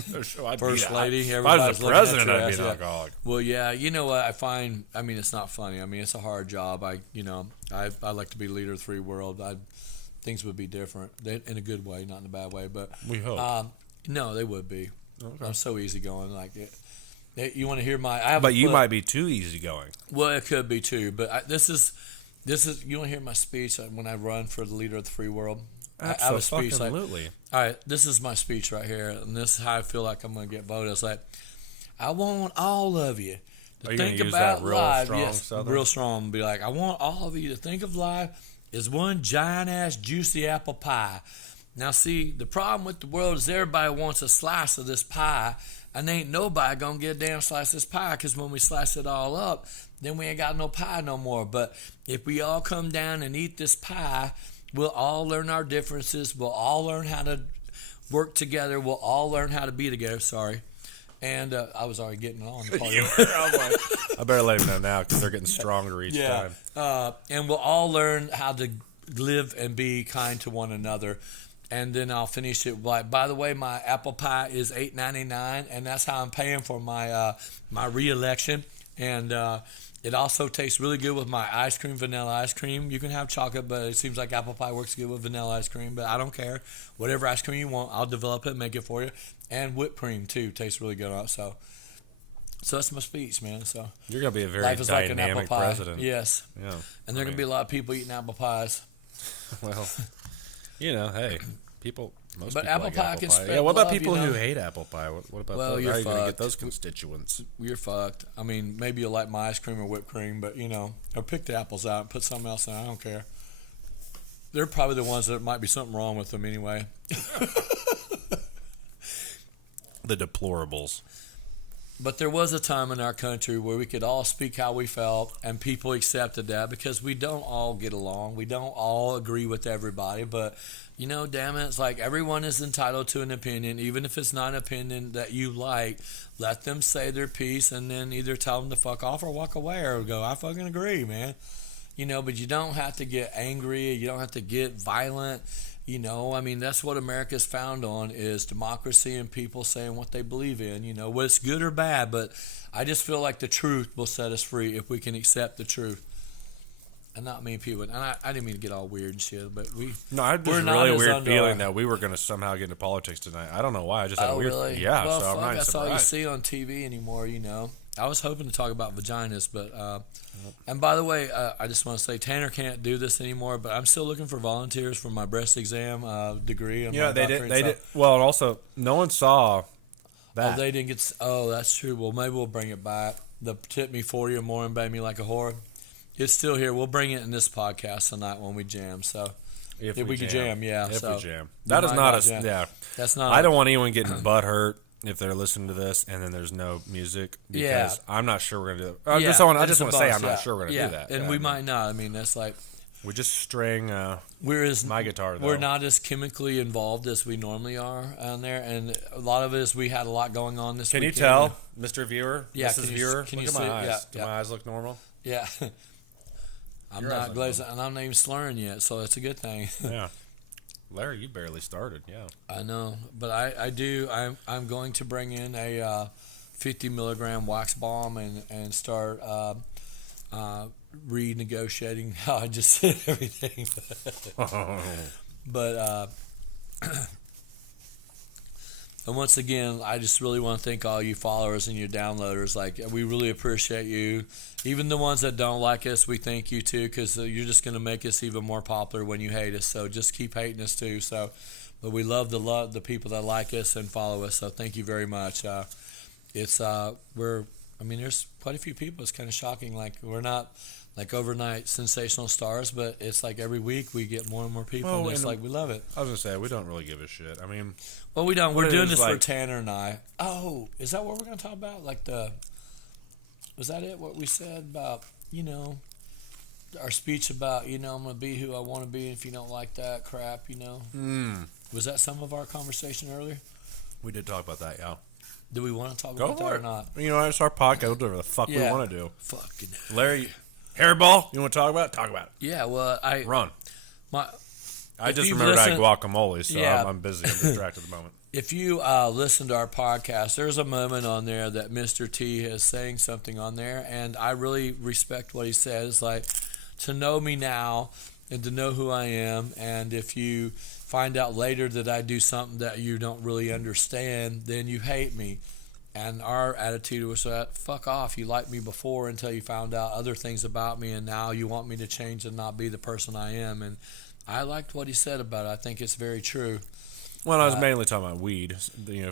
First lady. If I was the president, I'd be an yeah. alcoholic. Well, yeah, you know what I find? I mean, it's not funny. I mean, it's a hard job. I like to be leader of the free world. Things would be different in a good way, not in a bad way. But We hope. no, they would be. Okay. I'm so easygoing. Like it. You want to hear my? But you might be too easygoing. Well, it could be too. But this is. You want to hear my speech when I run for the leader of the free world? I have a speech like, Absolutely. all right, this is my speech right here, and this is how I feel like I'm going to get voted. It's like, I want all of you to Are you think gonna use about that real life. strong Yes, Southern? real strong. Be like, I want all of you to think of life as one giant ass juicy apple pie. Now, see, the problem with the world is everybody wants a slice of this pie, and ain't nobody gonna get a damn slice of this pie, because when we slice it all up, then we ain't got no pie no more. But if we all come down and eat this pie, we'll all learn our differences. We'll all learn how to work together. We'll all learn how to be together. Sorry. And I was already getting on. I better let him know now because they're getting stronger each time. And we'll all learn how to live and be kind to one another. And then I'll finish it like, by the way, my apple pie is $8.99, and that's how I'm paying for my my re-election. And it also tastes really good with my ice cream, vanilla ice cream. You can have chocolate, but it seems like apple pie works good with vanilla ice cream. But I don't care. Whatever ice cream you want, I'll develop it and make it for you. And whipped cream, too, tastes really good on it. So that's my speech, man. So You're going to be a very life is like an apple dynamic pie. president. Yes. Yeah. And there are going to be a lot of people eating apple pies. Well, hey, people. Most But people apple like pie apple can pie. spread Yeah, what about love, people you know? who hate apple pie? What about Well, those? you're How are you going to get fucked. those constituents? You're fucked. I mean, maybe you'll like my ice cream or whipped cream, but, or pick the apples out and put something else in. I don't care. They're probably the ones that might be something wrong with them anyway. The deplorables. But there was a time in our country where we could all speak how we felt, and people accepted that because we don't all get along. We don't all agree with everybody, but damn it, it's like everyone is entitled to an opinion, even if it's not an opinion that you like. Let them say their piece, and then either tell them to fuck off or walk away or go, I fucking agree, man. But you don't have to get angry. You don't have to get violent. I mean, that's what America's found on is democracy and people saying what they believe in, whether it's good or bad. But I just feel like the truth will set us free if we can accept the truth. And not many people. And I didn't mean to get all weird and shit, but No, I had this we're not really as weird under feeling our- that we were going to somehow get into politics tonight. I don't know why. I just had a Oh, weird. really? Yeah, Well, so fuck, I'm not that's all you surprised. see on TV anymore, I was hoping to talk about vaginas, but and by the way, I just want to say Tanner can't do this anymore, but I'm still looking for volunteers for my breast exam degree. And Yeah, my they doctorate did. and They stuff. did. Well, and also, no one saw that. Oh, they didn't get. Oh, that's true. Well, maybe we'll bring it back. The tip me 40 or more and bang me like a whore. It's still here. We'll bring it in this podcast tonight when we jam. So if we could jam, yeah. If so we jam, we that is might not a. jam. Yeah, That's not. I don't want anyone getting butt hurt if they're listening to this and then there's no music because Yeah. I'm not sure we're gonna do that. I Yeah, just want it's to a say bonus, I'm not sure we're gonna do that. and Yeah, we I mean, might not. I mean, that's like we just string my guitar. Though. We're not as chemically involved as we normally are on there, and a lot of it is we had a lot going on this Can you weekend. tell, Mr. Viewer? Yeah, Mrs. can you- Viewer. can look you at my see it? eyes. Yeah, Do yeah. my eyes look normal? Yeah. I'm Your eyes not look glazing, and I'm not even slurring yet, so that's a good thing. Yeah. Larry, you barely started. Yeah. I know, but I do. I'm going to bring in a 50 milligram wax bomb and start renegotiating how I just said everything. But and once again, I just really want to thank all you followers and your downloaders. Like, we really appreciate you. Even the ones that don't like us, we thank you too, because you're just going to make us even more popular when you hate us. So just keep hating us too. So, but we love the people that like us and follow us. So thank you very much. There's quite a few people. It's kind of shocking. Like, we're not like overnight sensational stars, but it's like every week we get more and more people. Oh, and it's and- like we love it. I was gonna say we don't really give a shit. I mean, Well, we don't. We're What it doing is, this for like- Tanner and I. Oh, is that what we're going to talk about? Like was that it? What we said about, our speech about, I'm going to be who I want to be. And if you don't like that crap, Was that some of our conversation earlier? we did talk about that. Yeah. Do we want to talk Go about that for or it. not? It's our podcast. We'll do whatever the fuck we Yeah. want to do. Fucking Larry, hairball. You want to talk about it? Talk about it. yeah. Well, Run. I If just you've remembered I had listened- guacamole, so Yeah. I'm busy. I'm distracted at the moment. if you listen to our podcast, there's a moment on there that Mr. T is saying something on there, and I really respect what he says. Like, to know me now and to know who I am, and if you find out later that I do something that you don't really understand, then you hate me. And our attitude was that, fuck off. You liked me before until you found out other things about me, and now you want me to change and not be the person I am. And I liked what he said about it. I think it's very true. Well, I was mainly talking about weed.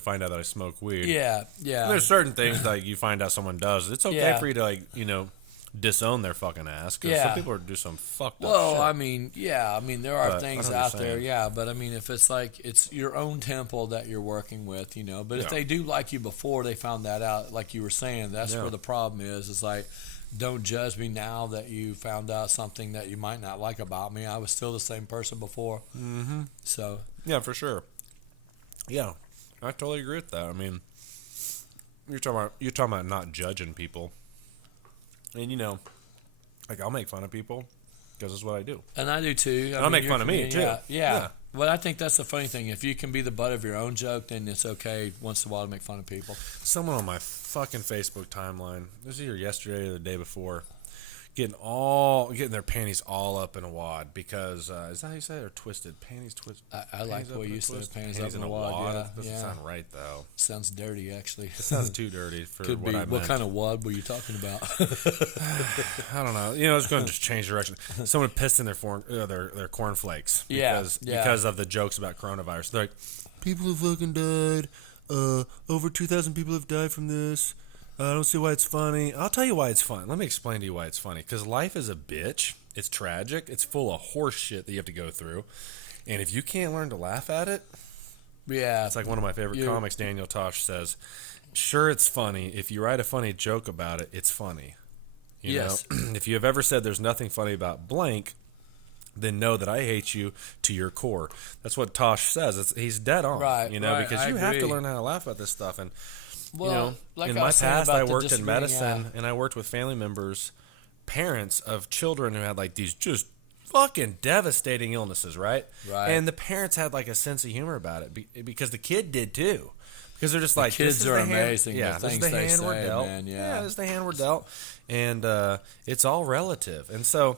Find out that I smoke weed. Yeah. There's certain things like you find out someone does. It's okay Yeah. for you to disown their fucking ass because Yeah. some people do some fucked up Well, shit. I mean, there are But things I know what out you're there, saying. yeah. But I mean, if it's like it's your own temple that you're working with, But if Yeah. they do like you before they found that out, like you were saying, that's Yeah. where the problem is. It's like, don't judge me now that you found out something that you might not like about me. I was still the same person before. Mm-hmm. So Yeah, for sure. Yeah, I totally agree with that. I mean, you're talking about not judging people, and like I'll make fun of people because that's what I do. And I do too. I'll make you're fun of me, comedian, too. Yeah. Yeah. Well, I think that's the funny thing. If you can be the butt of your own joke, then it's okay once in a while to make fun of people. Someone on my fucking Facebook timeline, this was either yesterday or the day before, getting their panties all up in a wad because is that how you say it, or twisted? Panties twisted. I like the way you said panties up in a wad. Yeah, That doesn't sound right though. Sounds dirty, actually. It sounds too dirty for Could what be. I meant. What kind of wad were you talking about? I don't know. It's going to just change direction. Someone pissed in their cornflakes because of the jokes about coronavirus. They're like, people have fucking died. Over 2,000 people have died from this. I don't see why it's funny. I'll tell you why it's funny. Let me explain to you why it's funny. Because life is a bitch. It's tragic. It's full of horse shit that you have to go through. And if you can't learn to laugh at it, Yeah. it's like one of my favorite comics, Daniel Tosh, says, sure, it's funny. If you write a funny joke about it, it's funny. You know? If you have ever said there's nothing funny about blank, then know that I hate you to your core. That's what Tosh says. He's dead on. Right, right, because I you have to agree. learn how to laugh at this stuff. And, Well, like in I my was saying past, about I the worked in disagreeing, medicine, and I worked with family members, parents of children who had like these just fucking devastating illnesses, right? Right. And the parents had like a sense of humor about it because the kid did too. Because they're just like, kids this is are the hand, amazing, the Yeah, this is things the they hand we're say, dealt. man, yeah. This is the hand we're dealt, and it's all relative. And so,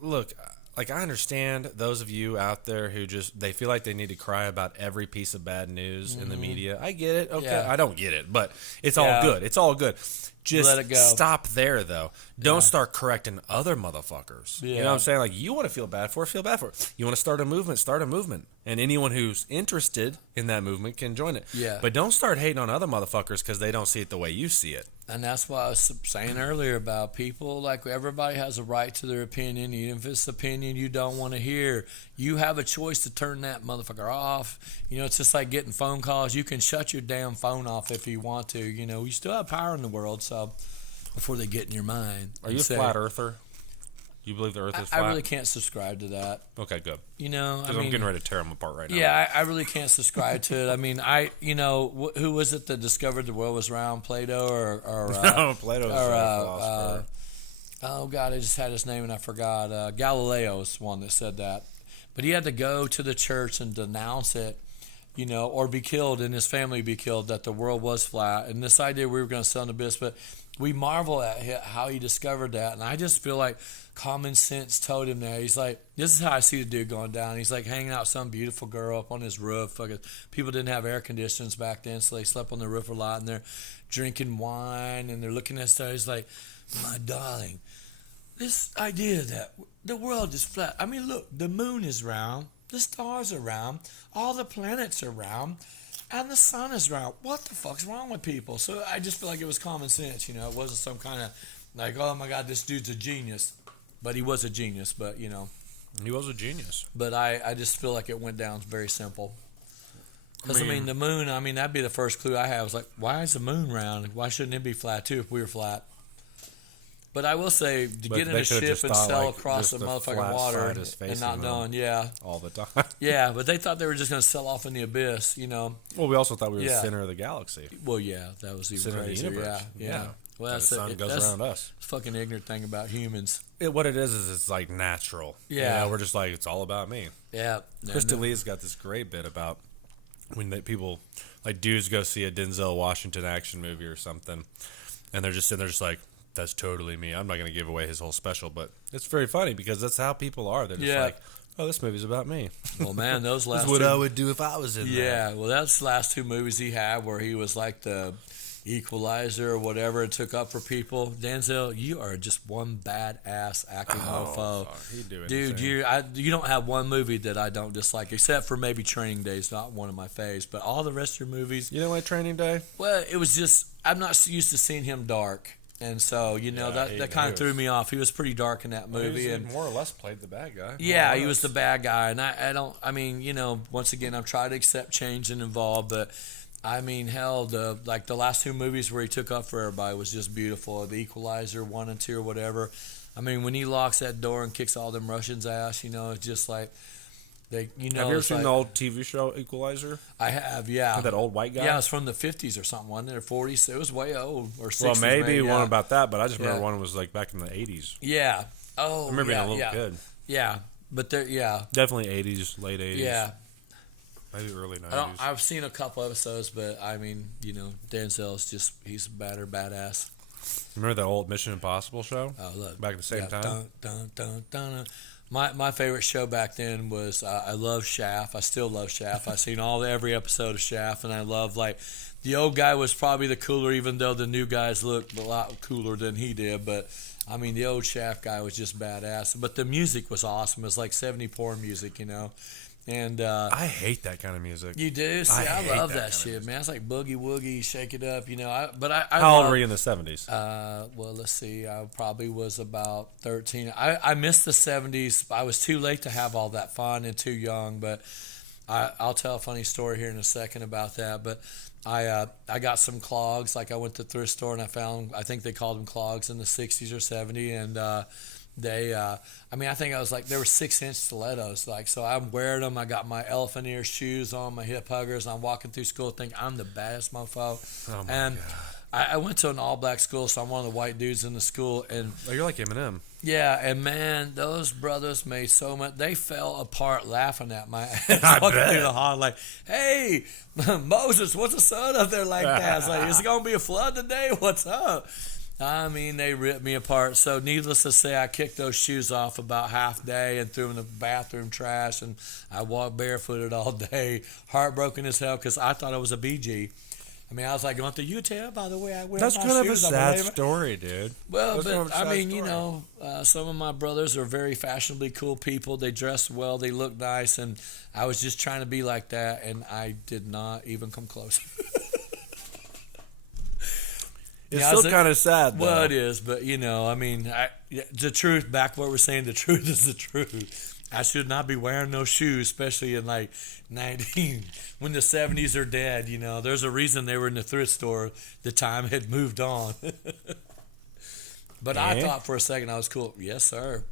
look, like I understand those of you out there who they feel like they need to cry about every piece of bad news in the media. I get it. Okay, Yeah. I don't get it, but it's all Yeah. good. It's all good. Just Let it go. stop there, though. Don't start correcting other motherfuckers. You know Yeah. what I'm saying? Like, you want to feel bad for it, feel bad for it. You want to start a movement, start a movement. And anyone who's interested in that movement can join it. Yeah. But don't start hating on other motherfuckers because they don't see it the way you see it. And that's why I was saying earlier about people, like everybody has a right to their opinion, even if it's opinion you don't want to hear. You have a choice to turn that motherfucker off. It's just like getting phone calls. You can shut your damn phone off if you want to. You still have power in the world, so before they get in your mind. Are you a flat earther? You believe the earth is I flat? really can't subscribe to that. Okay, good. I Because I'm getting ready to tear them apart right now. Yeah, I really can't subscribe to it. I mean, who was it that discovered the world was round? Plato or No, Plato's a philosopher. oh God, I just had his name and I forgot. Galileo's one that said that, but he had to go to the church and denounce it, or be killed, and his family be killed, that the world was flat. And this idea we were going to sell in the abyss, but we marvel at how he discovered that, and I just feel like common sense told him that. He's like, this is how I see the dude going down. He's like hanging out with some beautiful girl up on his roof. Fucking people didn't have air conditioners back then, so they slept on the roof a lot, and they're drinking wine and they're looking at stuff. He's like, my darling, this idea that the world is flat. I mean, look, the moon is round, the stars are round, all the planets are round, and the sun is round. What the fuck's wrong with people? So I just feel like it was common sense, It wasn't some kind of like, oh my God, this dude's a genius. But he was a genius, but He was a genius. But I just feel like it went down very simple. Because, the moon, that'd be the first clue I had. I was like, why is the moon round? Why shouldn't it be flat, too, if we were flat? But I will say, to get in a ship and sail across the motherfucking water and not knowing, all the time. Yeah, but they thought they were just going to sail off in the abyss, Well, we also thought we were the center of the galaxy. Well, yeah, that was even Center of the crazier. universe. Yeah. Well, the sun goes around us. Fucking ignorant thing about humans. What it is it's like natural. Yeah. We're just like, it's all about me. Yeah. Krista Lee's got this great bit about when people, like dudes go see a Denzel Washington action movie or something, and they're just sitting there just like, that's totally me. I'm not going to give away his whole special, but it's very funny because that's how people are. They're just like, oh, this movie's about me. Well, man, those last That's what I would do if I was in there. Yeah, well, that's the last two movies he had where he was like the equalizer or whatever and took up for people. Denzel, you are just one badass acting mofo. He'd do Dude, you don't have one movie that I don't dislike, except for maybe Training Day is not one of my faves, but all the rest of your movies. You didn't like Training Day? Well, it was just, I'm not used to seeing him dark. And so, that kind of threw me off. He was pretty dark in that movie. And more or less played the bad guy. Yeah, he was the bad guy. And once again, I've tried to accept change and involve, but hell, the last two movies where he took up for everybody was just beautiful. The Equalizer 1 and 2 or whatever. When he locks that door and kicks all them Russians' ass, it's just like, They, Have you ever it's seen like- the old TV show Equalizer? I have, yeah. That old white guy? Yeah, it's from the 50s or something, wasn't it? Or 40s. It was way old. Or 60s. Well, maybe one yeah. about that, but I just Yeah. remember one was like back in the 80s. Yeah. Oh, I remember yeah, being a little yeah. kid. Yeah. But there, yeah. Definitely 80s, late 80s. Yeah. Maybe early 90s. I've seen a couple episodes, but I mean, Denzel's he's a badass. Remember that old Mission Impossible show? Oh, look. Back at the same time? Dun, dun, dun, dun, dun. My favorite show back then was I love Shaft. I still love Shaft. I've seen every episode of Shaft, and I love the old guy was probably the cooler, even though the new guys looked a lot cooler than he did. But I mean, the old Shaft guy was just badass. But the music was awesome. It was like 70 porn music, And I hate that kind of music. you do? See, I I, hate love that that kind of shit, music. man. It's like boogie woogie, shake it up, I How old love- were you in the 70s? well, let's see. I probably was about 13. I missed the 70s. I was too late to have all that fun and too young. But I'll tell a funny story here in a second about that. But I got some clogs. Like I went to the thrift store and I found, I think they called them clogs in the 60s or 70s. And they, I think I was like, they were 6-inch stilettos. Like, so I'm wearing them. I got my elephant ear shoes on, my hip huggers. I'm walking through school thinking I'm the baddest mofo. Oh, my and God. I went to an all-black school, so I'm one of the white dudes in the school. And, Oh, you're like Eminem. yeah, and, man, those brothers made so much. They fell apart laughing at my ass. I walking bet. through the hall like, hey, Moses, what's the sun up there like that? It's like, is it going to be a flood today? What's up? I mean, they ripped me apart. So, needless to say, I kicked those shoes off about half day and threw them in the bathroom trash. And I walked barefooted all day, heartbroken as hell because I thought I was a BG. I mean, I was like going through UTEP, by the way, I wear That's my kind of a shoes. I'm sad lame. story, dude. Well, That's kind of but a I sad mean, story. some of my brothers are very fashionably cool people. They dress well, they look nice, and I was just trying to be like that, and I did not even come close. It's Yeah, still is it- kind of sad, though. Well, it is, but the truth. Back what we're saying, the truth is the truth. I should not be wearing those shoes, especially in like 19 when the 70s are dead. There's a reason they were in the thrift store. The time had moved on. But I Eh? thought for a second I was cool. Yes, sir.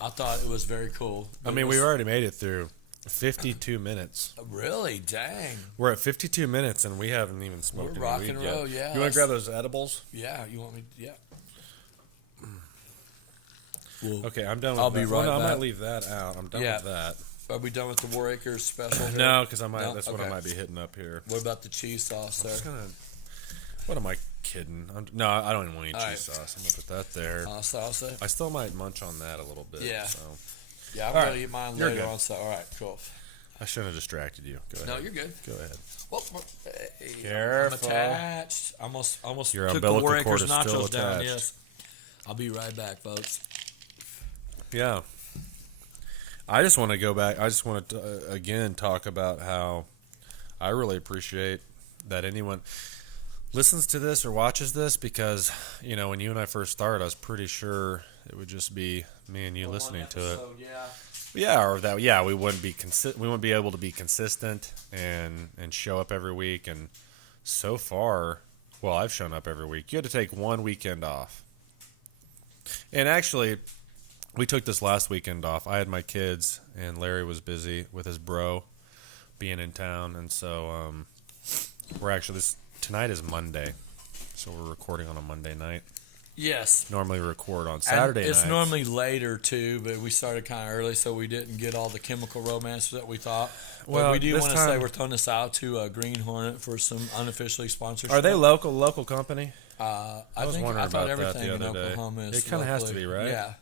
I thought it was very cool. I mean, we already made it through 52 minutes. Really, dang. We're at 52 minutes, and we haven't even smoked We're any rock weed and yet. roll, yeah. You want to grab those edibles? Yeah, you want me? Yeah. Okay, I'm done with I'll that. be Well, right no, I back. might leave that out. I'm done Yeah. with that. Are we done with the War Acres special? Here? No, because I might. No? That's what I Okay. might be hitting up here. What about the cheese sauce, sir? Just gonna. What am I kidding? No, I don't even want to eat All cheese right. sauce. I'm gonna put that there. Salsa? I still might munch on that a little bit. Yeah. So Yeah, I'm All going right. to eat mine You're later good. on. So, all right, cool. I shouldn't have distracted you. Go ahead. No, you're good. Go ahead. Whoop, whoop. Hey, Careful. I'm attached. Almost Your took the umbilical War Acres cord is still nachos down. attached. Yes. I'll be right back, folks. Yeah. I just want to go back. I just want to again talk about how I really appreciate that anyone listens to this or watches this, because when you and I first started, I was pretty sure it would just be me and you listening to it. Yeah. We wouldn't be we wouldn't be able to be consistent and show up every week. And so far, well, I've shown up every week. You had to take one weekend off, and actually, we took this last weekend off. I had my kids, and Larry was busy with his bro being in town, and so we're actually tonight is Monday, so we're recording on a Monday night. Yes. Normally we record on And Saturday it's nights. normally later, too, but we started kind of early, so we didn't get all the chemical romance that we thought. Well, But we do this want to say time- we're throwing this out to Green Hornet for some unofficially sponsorship. Are they local company? I was think wondering I thought about that everything the in other day. Oklahoma is It kinda has to locally- be, right? Yeah,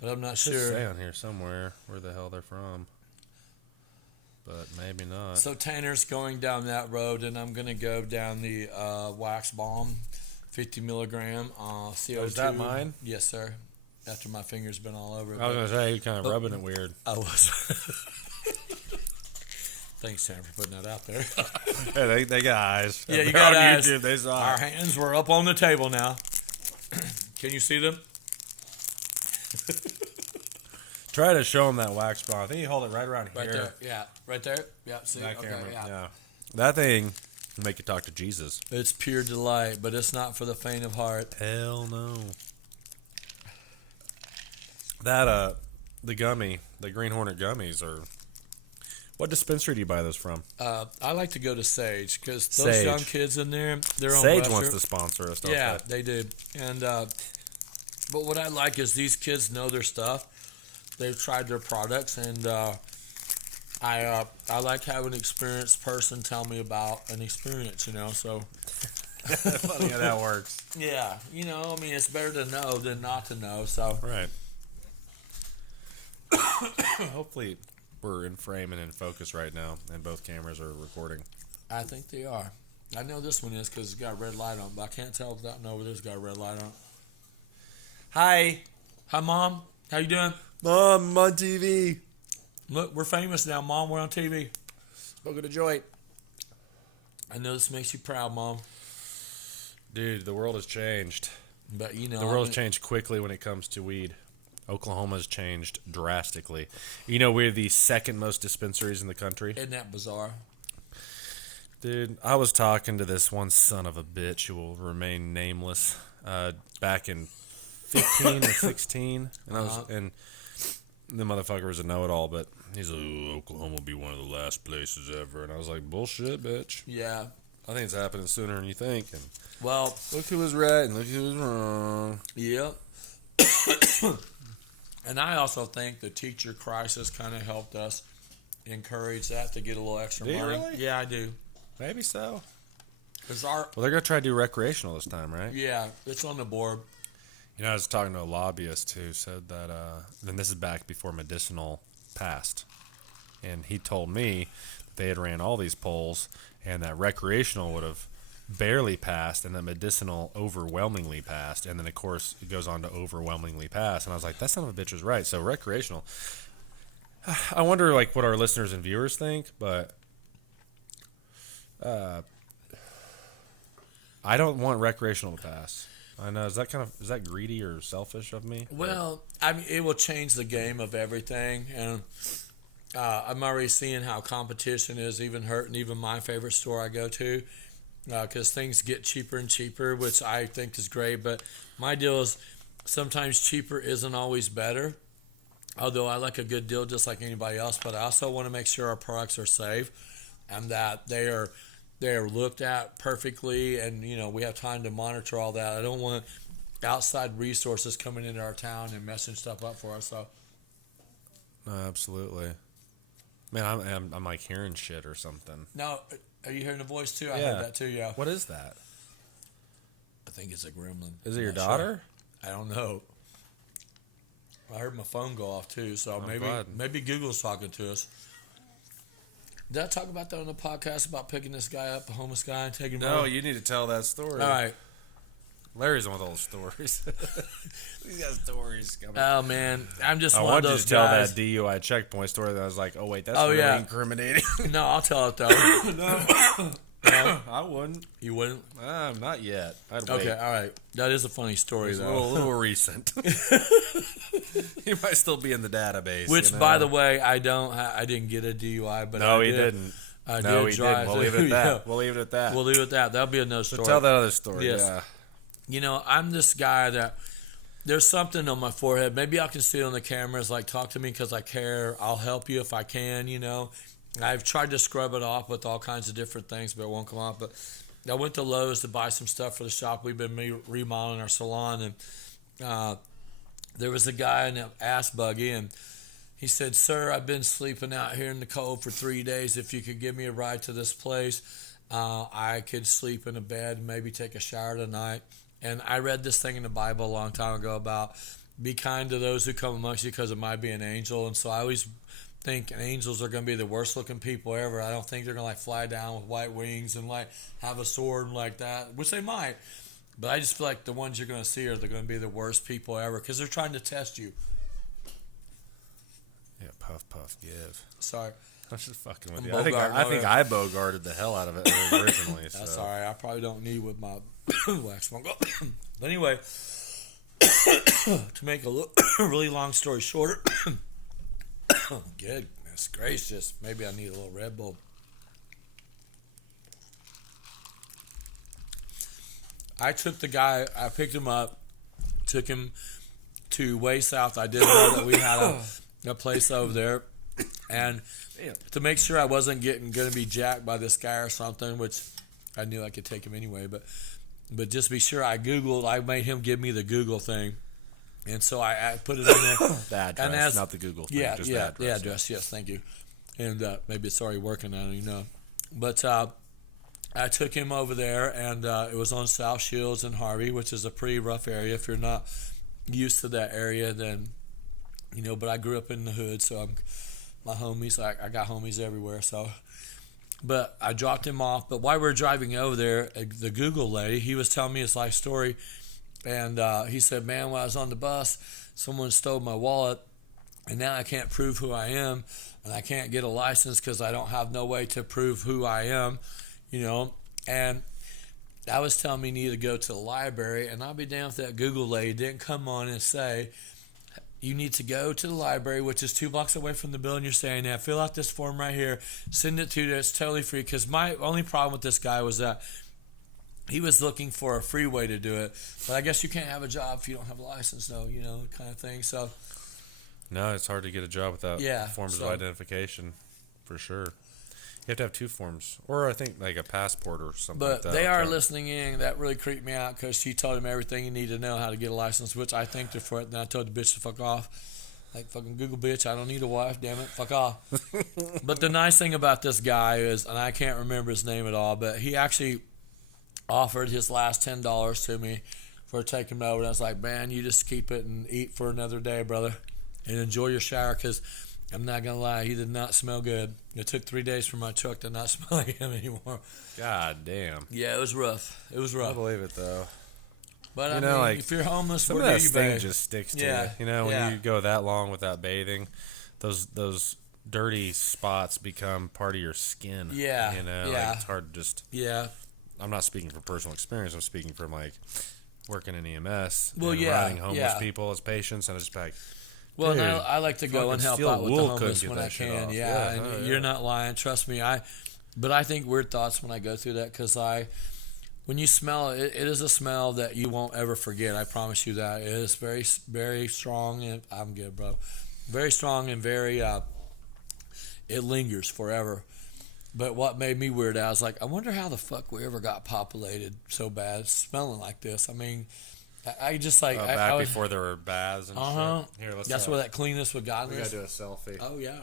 but I'm not It should sure. say on here somewhere where the hell they're from, but maybe not. So Tanner's going down that road, and I'm going to go down the Wax Bomb, 50 milligram CO2. is that mine? Yes, sir. After my finger's been all over it. I was but gonna say you're kind of but- rubbing it weird. I was. Thanks, Tanner, for putting that out there. Hey, they got eyes. Yeah, you They're got on eyes. YouTube. They saw Our it. hands were up on the table now. Can you see them? Try to show them that wax bomb. I think you hold it right around Right here. there. Yeah, right there. Yeah, see? That Okay, camera. yeah. Yeah. That thing will make you talk to Jesus. It's pure delight, but it's not for the faint of heart. Hell no. the Green Hornet gummies are. What dispensary do you buy those from? I like to go to Sage because those Sage. young kids in there, they're on Sage Western. wants to sponsor us. Don't Yeah, they? they did. And but what I like is these kids know their stuff. They've tried their products, and I like having an experienced person tell me about an experience. So Funny how that works. yeah, I mean, it's better to know than not to know. So Right. Hopefully, we're in frame and in focus right now, and both cameras are recording. I think they are. I know this one is because it's got a red light on, but I can't tell without knowing whether it's got a red light on. Hi, Mom. How you doing? Mom, I'm on TV. Look, we're famous now, Mom. We're on TV. Smoking a joint. I know this makes you proud, Mom. Dude, the world has changed. But The world has changed quickly when it comes to weed. Oklahoma's changed drastically. We're the second most dispensaries in the country. Isn't that bizarre? Dude, I was talking to this one son of a bitch who will remain nameless back in 15 or 16. And the motherfucker was a know-it-all, but he's like, Oklahoma will be one of the last places ever. And I was like, bullshit, bitch. Yeah. I think it's happening sooner than you think. And Well, look who was right and look who was wrong. yeah. And I also think the teacher crisis kind of helped us encourage that to get a little extra Do you money. really? Yeah, I do. Maybe so. Because Well, they're going to try to do recreational this time, right? yeah, it's on the board. I was talking to a lobbyist who said that, and this is back before medicinal passed, and he told me they had ran all these polls, and that recreational would have barely passed, and that medicinal overwhelmingly passed, and then, of course, it goes on to overwhelmingly pass, and I was like, that son of a bitch was right. So recreational, I wonder, what our listeners and viewers think, but I don't want recreational to pass. I know. Is that greedy or selfish of me? Well, I mean, it will change the game of everything, and I'm already seeing how competition is even hurting even my favorite store I go to, because things get cheaper and cheaper, which I think is great. But my deal is sometimes cheaper isn't always better. Although I like a good deal just like anybody else, but I also want to make sure our products are safe and that they are looked at perfectly, and we have time to monitor all that. I don't want outside resources coming into our town and messing stuff up for us. So, No, absolutely. Man, I'm like hearing shit or something. now, are you hearing the voice too? I Yeah. heard that too. Yeah, What is that? I think it's a gremlin. Is it I'm your not sure. daughter? I don't know. I heard my phone go off too, so God. maybe Google's talking to us. Did I talk about that on the podcast about picking this guy up, the homeless guy, and taking him No, over? you need to tell that story. All right. Larry's one with all the stories. He's got stories coming. Oh man, I'm just I one of wanted you those to tell guys. that DUI checkpoint story. That I was like, oh wait, that's Oh, really yeah. incriminating. No, I'll tell it though. No, I wouldn't. You wouldn't? Not yet. I'd wait. Okay, all right. That is a funny story It's a though. little recent. He might still be in the database. Which, by the way, I didn't get a DUI, but no, I he did. didn't. I No, did he drive. didn't. We'll leave it at that. Yeah. We'll leave it at that. We'll leave it at that. That'll be another So story. tell that other story. Yes. Yeah. I'm this guy that there's something on my forehead. Maybe I can see it on the cameras. Like, talk to me because I care. I'll help you if I can. I've tried to scrub it off with all kinds of different things, but it won't come off. But I went to Lowe's to buy some stuff for the shop. We've been remodeling our salon, and there was a guy in an ass buggy, and he said, "Sir, I've been sleeping out here in the cold for 3 days. If you could give me a ride to this place, I could sleep in a bed and maybe take a shower tonight." And I read this thing in the Bible a long time ago about be kind to those who come amongst you because it might be an angel. And so I always think angels are going to be the worst looking people ever. I don't think they're going to fly down with white wings and have a sword like that, which they might. But I just feel like the ones you're going to see are they're going to be the worst people ever because they're trying to test you. Yeah, puff, puff, give. Sorry. I'm just fucking with I'm you. I think Bogart, I bogarted the hell out of it originally. That's so. all right. I probably don't need with my wax smoke. But anyway, to make a really long story shorter, goodness gracious, maybe I need a little Red Bull. I took the guy, I picked him up, took him to way south. I didn't know that we had a place over there, and to make sure I wasn't going to be jacked by this guy or something, which I knew I could take him anyway, but just be sure I made him give me the Google thing. And so I put it in there. The address, and not the Google thing. Yeah, just yeah, the address. yes, thank you. And maybe it's already working, I don't even know. But I took him over there, and it was on South Shields and Harvey, which is a pretty rough area. If you're not used to that area, then, but I grew up in the hood, so my homies, I got homies everywhere, so. But I dropped him off. But while we were driving over there, the Google lady, he was telling me his life story. And he said, man, when I was on the bus, someone stole my wallet. And now I can't prove who I am. And I can't get a license because I don't have no way to prove who I am. And that was telling me need to go to the library. And I'll be damned if that Google lady didn't come on and say, you need to go to the library, which is 2 blocks away from the building you're staying at. Fill out this form right here. Send it to you. It's totally free. Because my only problem with this guy was that he was looking for a free way to do it. But I guess you can't have a job if you don't have a license, though, kind of thing. So, No, it's hard to get a job without forms of identification, for sure. You have to have 2 forms, or I think like a passport or something. But like that. they are listening in. That really creeped me out because she told him everything you need to know how to get a license, which I thanked her for it. And I told the bitch to fuck off. Like, fucking Google bitch, I don't need a wife, damn it, fuck off. But the nice thing about this guy is, and I can't remember his name at all, but he actually offered his last $10 to me for taking me over. And I was like, man, you just keep it and eat for another day, brother, and enjoy your shower, because I'm not going to lie, he did not smell good. It took 3 days for my truck to not smell like him anymore. God damn. Yeah, it was rough. It was rough. I believe it, though. But I mean, like, if you're homeless, some where of do that you sting bathe? just sticks to you. When you go that long without bathing, those dirty spots become part of your skin. Yeah. Like, it's hard to just. Yeah. I'm not speaking from personal experience. I'm speaking from like working in EMS. Well, and yeah, riding homeless people as patients, and it's just like. Well, dude, I like to go and help out with the homeless when I can. Yeah, and yeah. You're not lying. Trust me. But I think weird thoughts when I go through that, because when you smell it, it is a smell that you won't ever forget. I promise you that. It is very, very strong, and I'm good, bro. Very strong and very, it lingers forever. But what made me weird, I was like, I wonder how the fuck we ever got populated so bad, smelling like this. I mean, I just like back before there were baths and shit. Here, let's. That's where that cleanness would got We us. gotta do a selfie. Oh yeah.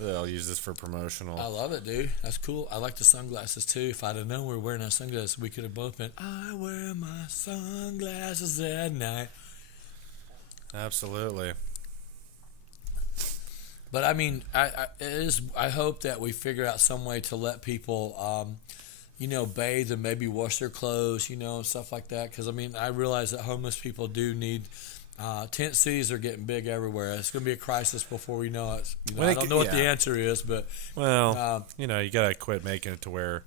I'll use this for promotional. I love it, dude. That's cool. I like the sunglasses too. If I'd have known we were wearing our sunglasses, we could have both been. I wear my sunglasses at night. Absolutely. But I mean, I hope that we figure out some way to let people, bathe and maybe wash their clothes, and stuff like that. Because I mean, I realize that homeless people do need. Tent cities are getting big everywhere. It's going to be a crisis before we know it. I don't know what the answer is, but you gotta quit making it to where,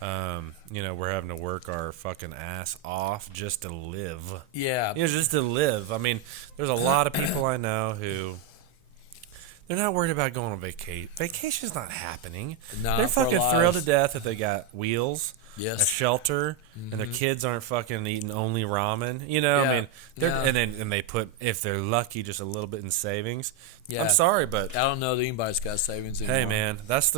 we're having to work our fucking ass off just to live. Yeah, just to live. I mean, there's a lot of people I know who. They're not worried about going on vacation. Vacation's not happening. They're fucking thrilled to death that they got wheels, a shelter, and their kids aren't fucking eating only ramen. I mean, and they put, if they're lucky, just a little bit in savings. Yeah. I'm sorry, but I don't know that anybody's got savings anymore. Hey, man, that's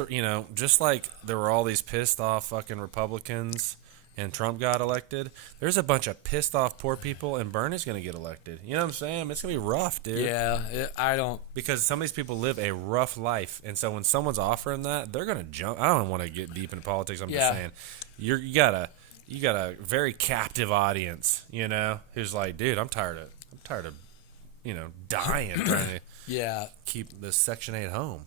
just like there were all these pissed off fucking Republicans and Trump got elected, there's a bunch of pissed off poor people, and Bernie's going to get elected. You know what I'm saying? It's going to be rough, dude. Yeah, I don't. Because some of these people live a rough life, and so when someone's offering that, they're going to jump. I don't want to get deep into politics. I'm just saying, you got a very captive audience, who's like, dude, I'm tired of dying trying to keep the Section 8 home.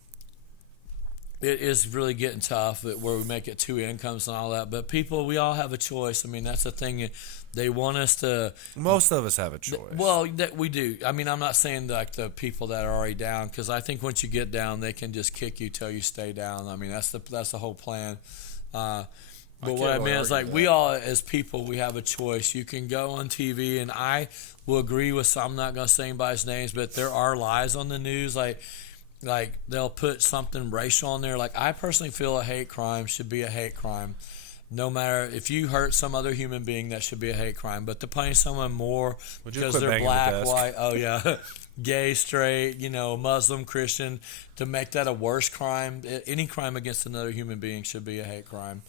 It is really getting tough where we make it 2 incomes and all that. But people, we all have a choice. I mean, that's the thing. They want us to. Most of us have a choice. Well, we do. I mean, I'm not saying like the people that are already down, because I think once you get down, they can just kick you till you stay down. I mean, that's the whole plan. But what I mean is, like, we all as people, we have a choice. You can go on TV, and I will agree with some. I'm not going to say anybody's names, but there are lies on the news, like they'll put something racial on there. Like, I personally feel a hate crime should be a hate crime, no matter if you hurt some other human being, that should be a hate crime. But to punish someone more Would you because quit they're banging the black, desk? white, oh yeah, gay, straight, Muslim, Christian, to make that a worse crime, any crime against another human being should be a hate crime.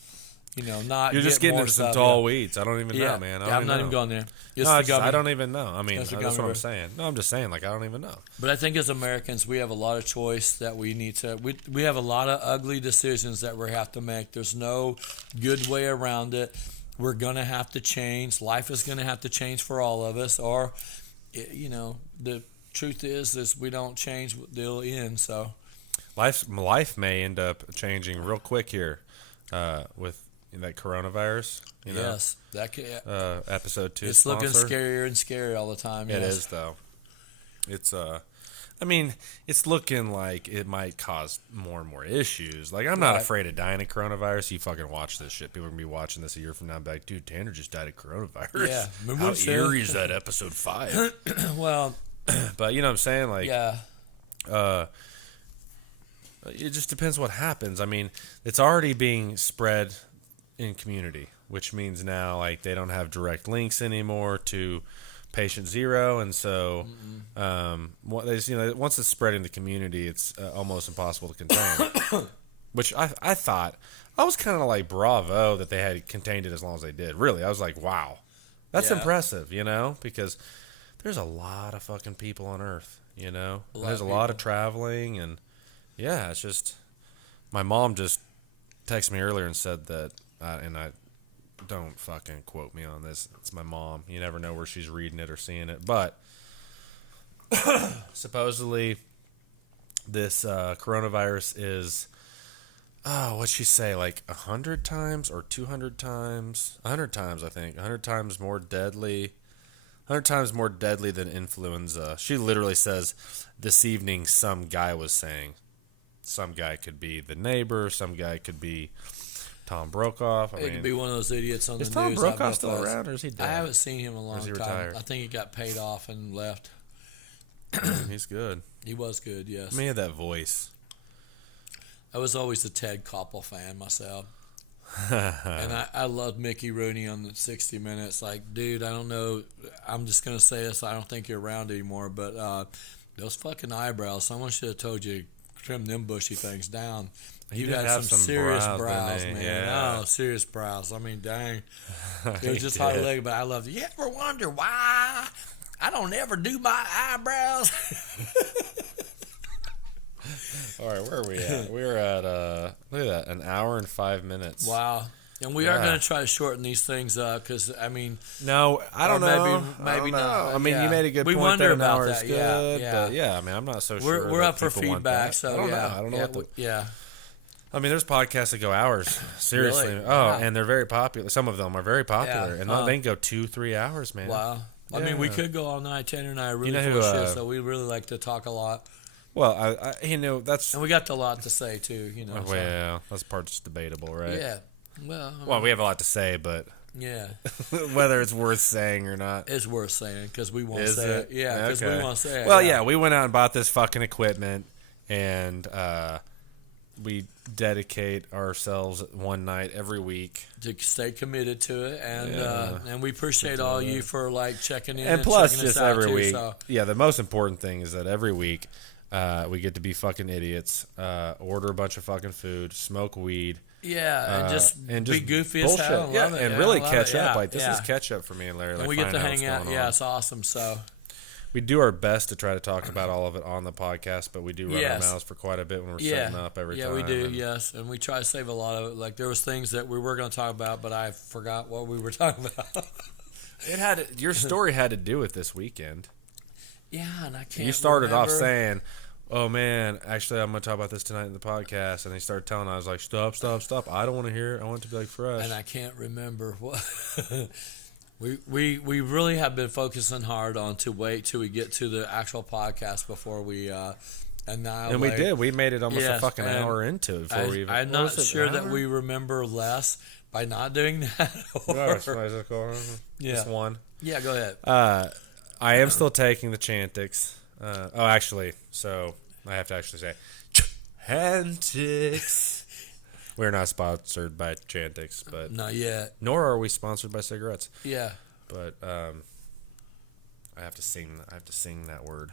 Not You're just get getting more into some stuff, tall yeah. weeds. I don't even know, man. I don't I'm not know. even going there. It's No, the I government. don't even know. I mean, It's that's the what I'm government. saying. No, I'm just saying, like, I don't even know. But I think as Americans, we have a lot of choice that we need to. We have a lot of ugly decisions that we have to make. There's no good way around it. We're gonna have to change. Life is gonna have to change for all of us. Or, the truth is we don't change, they'll end. So, Life may end up changing real quick here with that coronavirus. yes, that could, Episode 2 it's sponsor. looking scarier and scarier all the time. It yes. is, though. It's I mean, it's looking like it might cause more and more issues. Like, I'm not Right. afraid of dying of coronavirus. You fucking watch this shit. People are gonna be watching this a year from now and be like, dude, Tanner just died of coronavirus. Yeah. Remember How what he said? eerie is that episode 5? Well, But you know what I'm saying? Like, yeah, it just depends what happens. I mean, it's already being spread in community, which means now like they don't have direct links anymore to patient zero, and so once it's spread in the community, it's almost impossible to contain. Which I thought I was kind of like bravo that they had contained it as long as they did. Really, I was like, wow, that's Yeah. impressive, because there's a lot of fucking people on Earth, there's a of lot of people. traveling, and yeah, it's just my mom just texted me earlier and said that, and I don't fucking quote me on this. It's my mom. You never know where she's reading it or seeing it, but supposedly this coronavirus is, what'd she say, like 100 times or 200 times? 100 times, I think. 100 times more deadly. 100 times more deadly than influenza. She literally says, this evening some guy was saying. Some guy could be the neighbor. Some guy could be Tom Brokaw. it could be one of those idiots on is the Tom news. Brokaw I bet still that's- around, or is he dead? I haven't seen him in a long he time. retired? I think he got paid off and left. He's good. He was good, yes. I mean, he had that voice. I was always a Ted Koppel fan myself. And I loved Mickey Rooney on the 60 Minutes. Like, dude, I don't know. I'm just going to say this. I don't think you're around anymore. But those fucking eyebrows, someone should have told you to trim them bushy things down. He You did had have some some serious brows, brows, didn't man. he? Yeah. Oh, serious brows. I mean, dang. It He was just did. hard leg, but I loved it. You ever wonder why I don't ever do my eyebrows? All right, where are we at? We're at, look at that, an hour and 5 minutes. Wow. And we are Yeah. going to try to shorten these things up because, I mean, No, I don't Or maybe- know. maybe I don't know. not. I mean, Yeah. you made a good We point wonder that an about hour that. is Yeah, good. yeah. But yeah, I mean, I'm not so sure. we're that up for people want feedback. that. So I don't yeah, know. I don't know yeah, what the, yeah. I mean, there's podcasts that go hours. Seriously. Really? Oh, Wow. and they're very popular. Some of them are very popular, Yeah. and Huh. they can go 2-3 hours, man. Wow. I mean, we Yeah. could go all night. Tanner and I are really know full of who, shit, so we really like to talk a lot, Well, that's and we got a lot to say too. So. well, that's part's debatable, right? Yeah. Well, I mean, Well, we have a lot to say, but yeah, whether it's worth saying or not. it's worth saying because we won't Is say it? it. Yeah, because we Okay. won't say it. Well, yeah, we went out and bought this fucking equipment, and we dedicate ourselves one night every week. to stay committed to it, and Yeah. and we appreciate all you for like checking in And plus, checking us just out, every too, week. So. Yeah, the most important thing is that every week we get to be fucking idiots, order a bunch of fucking food, smoke weed, Yeah, and just be goofy as bullshit. hell. And Yeah, love it. and Yeah, really I love catch it. up. Yeah, Like, this yeah. is catch up for me and Larry. And like, we get to find out hang what's out. going Yeah, on. it's awesome. So We do our best to try to talk about all of it on the podcast, but we do run Yes. our mouths for quite a bit when we're yeah, setting up every yeah, time. we do. and- Yes, and we try to save a lot of it. Like there was things that we were going to talk about, but I forgot what we were talking about. Your story had to do with this weekend. Yeah, and I can't. You started off remember. saying, "Oh man, actually, I'm going to talk about this tonight in the podcast," and he started telling. I was like, "Stop! I don't want to hear it. I want it to be like fresh." and I can't remember what. We really have been focusing hard on to wait till we get to the actual podcast before we annihilate. And we did. We made it almost a Yes, fucking and hour into it before we even. I'm what not was it, sure an that hour? we remember less by not doing that. Yeah. Just one. Yeah, go ahead. I am still taking the Chantix. Actually, so I have to actually say Chantix. We're not sponsored by Chantix, but Not yet. nor are we sponsored by cigarettes. Yeah. But I have to sing that word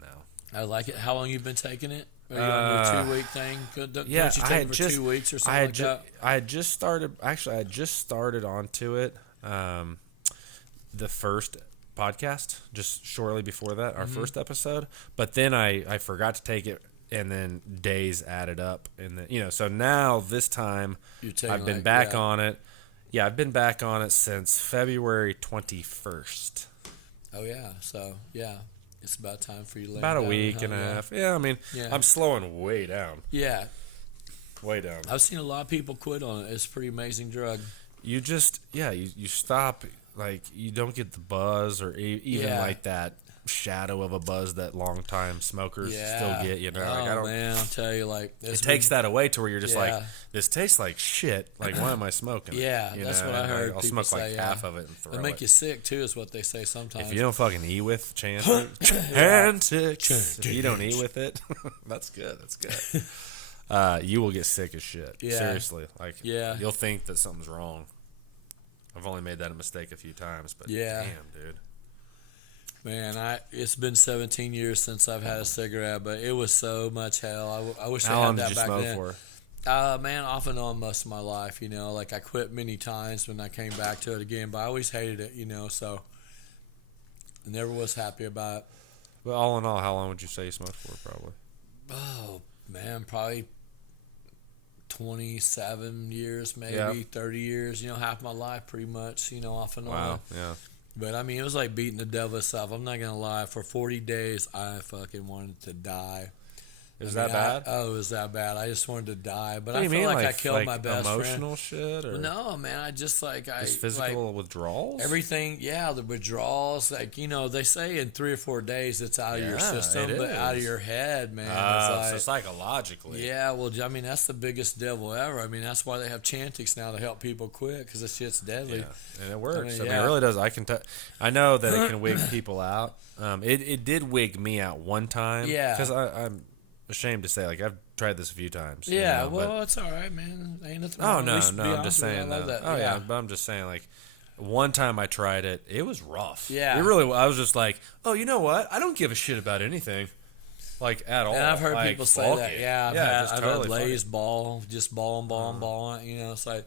now. I like it. How long you been taking it? Are you on your 2-week thing? Don't you take it for 2 weeks or something like that? I had just started. Actually, I had just started onto it. The first podcast, just shortly before that, our first episode. But then I forgot to take it, and then days added up, and then so now this time I've been back on it. Yeah, I've been back on it since February 21st. Oh yeah, so yeah, it's about time for you to lay About a down, week and a half. Yeah, I mean, I'm slowing way down. Yeah, way down. I've seen a lot of people quit on it. It's a pretty amazing drug. You just you stop, like you don't get the buzz or even like that shadow of a buzz that long time smokers still get. Oh, I don't, man, I'll tell you, like it takes that away to where you're just like, this tastes like shit. Like, why am I smoking? That's what I heard. I'll people smoke like say, half of it and throw it. it. Make you sick too, is what they say sometimes. If you don't fucking eat with Chantix, if you don't eat with it, that's good. That's good. You will get sick as shit. Yeah. Seriously, like you'll think that something's wrong. I've only made that a mistake a few times, but damn, dude. Man, it's been 17 years since I've had a cigarette, but it was so much hell. I wish How I long had did that you back smoke then. for? Man, off and on most of my life, like I quit many times when I came back to it again, but I always hated it, so I never was happy about it. But all in all, how long would you say you smoked for, probably? Oh, man, probably 27 years, maybe 30 years, half my life pretty much, off and on. Wow, yeah. But, I mean, it was like beating the devil itself. I'm not going to lie. For 40 days, I fucking wanted to die. Is that bad? It was that bad. I just wanted to die. But What do I you feel mean? like I killed my best emotional friend. shit? Or No, man. I just just physical withdrawals? Everything, the withdrawals. They say in 3 or 4 days it's out of your system, but out of your head, man. So psychologically. Yeah, well, I mean, that's the biggest devil ever. I mean, that's why they have Chantix now to help people quit, because this shit's deadly. Yeah, and it works. I mean, it really does. I know that it can wig people out. It did wig me out one time. Yeah. Because I'm ashamed to say, like, I've tried this a few times. Yeah, well, it's all right, man. Ain't nothing wrong. No, I'm just saying that. But I'm just saying, like, one time I tried it, it was rough. Yeah. It really, I was just like, oh, you know what? I don't give a shit about anything. Like, at all. And I've heard people say that. Yeah, I've had Lay's ball, just ball. It's like,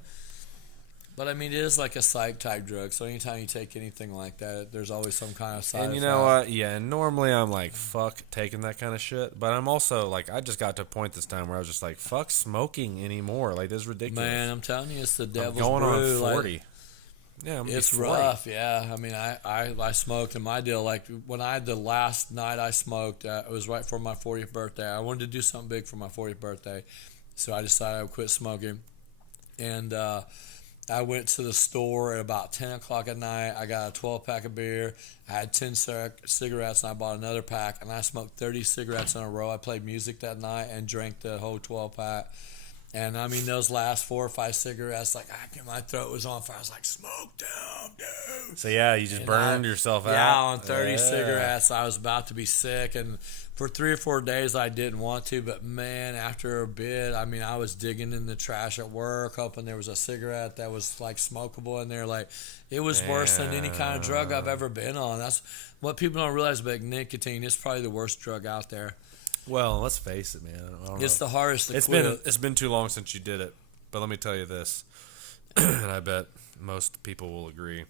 but I mean, it is like a psych type drug. So anytime you take anything like that, there's always some kind of side effect. And you know what? Yeah, and normally I'm like, fuck taking that kind of shit. But I'm also like, I just got to a point this time where I was just like, fuck smoking anymore. Like, this is ridiculous. Man, I'm telling you, it's the devil's going brew. on 40. Yeah, it's rough. Yeah, I mean, I smoked, and my deal, like when the last night I smoked, it was right for my 40th birthday. I wanted to do something big for my 40th birthday, so I decided I would quit smoking, and I went to the store at about 10 o'clock at night. I got a 12-pack of beer. I had 10 cigarettes, and I bought another pack, and I smoked 30 cigarettes in a row. I played music that night and drank the whole 12-pack. And, I mean, those last 4 or 5 cigarettes, like, my throat was on fire. I was like, smoke them, dude. So, yeah, you just burned yourself out. Yeah, on 30 cigarettes. I was about to be sick. And for 3 or 4 days, I didn't want to. But, man, after a bit, I mean, I was digging in the trash at work, hoping there was a cigarette that was, like, smokable in there. Like, it was worse than any kind of drug I've ever been on. That's what people don't realize about nicotine. It's probably the worst drug out there. Well, let's face it, man. I don't know. The hardest to quit. It's been too long since you did it. But let me tell you this, and I bet most people will agree.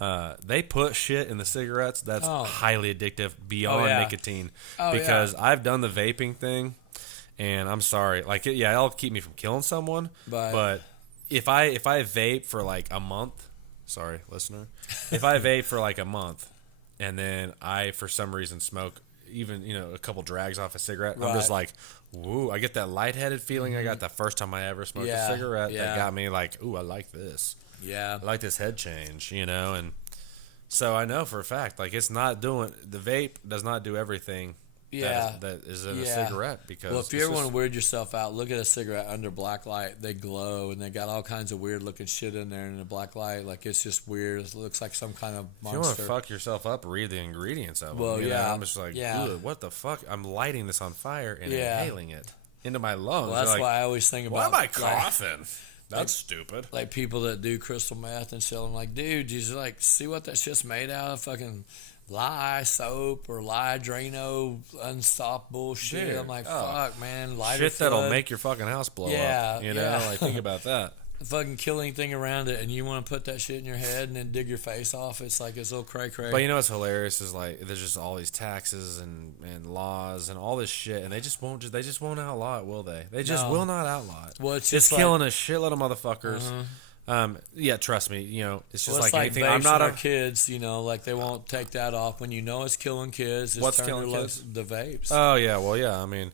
They put shit in the cigarettes that's highly addictive beyond nicotine. Because I've done the vaping thing, and I'm sorry. Like, it'll keep me from killing someone. But if I vape for like a month, sorry, listener. If I vape for like a month, and then I, for some reason, smoke even a couple drags off a cigarette, I'm just like, woo, I get that lightheaded feeling I got the first time I ever smoked a cigarette that got me like, ooh, I like this. Yeah. I like this head change, and so I know for a fact, like, it's not doing, the vape does not do everything that is in a cigarette. Because if you ever want to weird yourself out, look at a cigarette under black light. They glow, and they got all kinds of weird looking shit in there in the black light. Like, it's just weird. It looks like some kind of monster. If you want to fuck yourself up, read the ingredients of them. Well, I'm just like, dude, what the fuck? I'm lighting this on fire and inhaling it. into my lungs. Well, that's You're like, why I always think why about am I coughing? That's stupid. like people that do crystal meth and shit. I'm like, dude, you just like see what that shit's made out of? Fucking lye soap or lye Drano unstoppable shit. Dude, I'm like, oh. fuck, man, lighter Shit that'll fluid, make your fucking house blow Yeah, up. You know, yeah. like think about that. fucking killing thing around it, and you want to put that shit in your head and then dig your face off. It's like it's little cray cray. But you know what's hilarious is like there's just all these taxes and laws and all this shit, and they just won't outlaw it, will they? They just No. will not outlaw it. Well, it's It's just like- killing a shitload of motherfuckers. Yeah, trust me. You know, it's just Well, it's like like anything. vapes I'm not and a our kids, you know, like they won't take that off when you know it's killing kids. Just What's turn killing their kids? The vapes. Oh yeah, well yeah. I mean,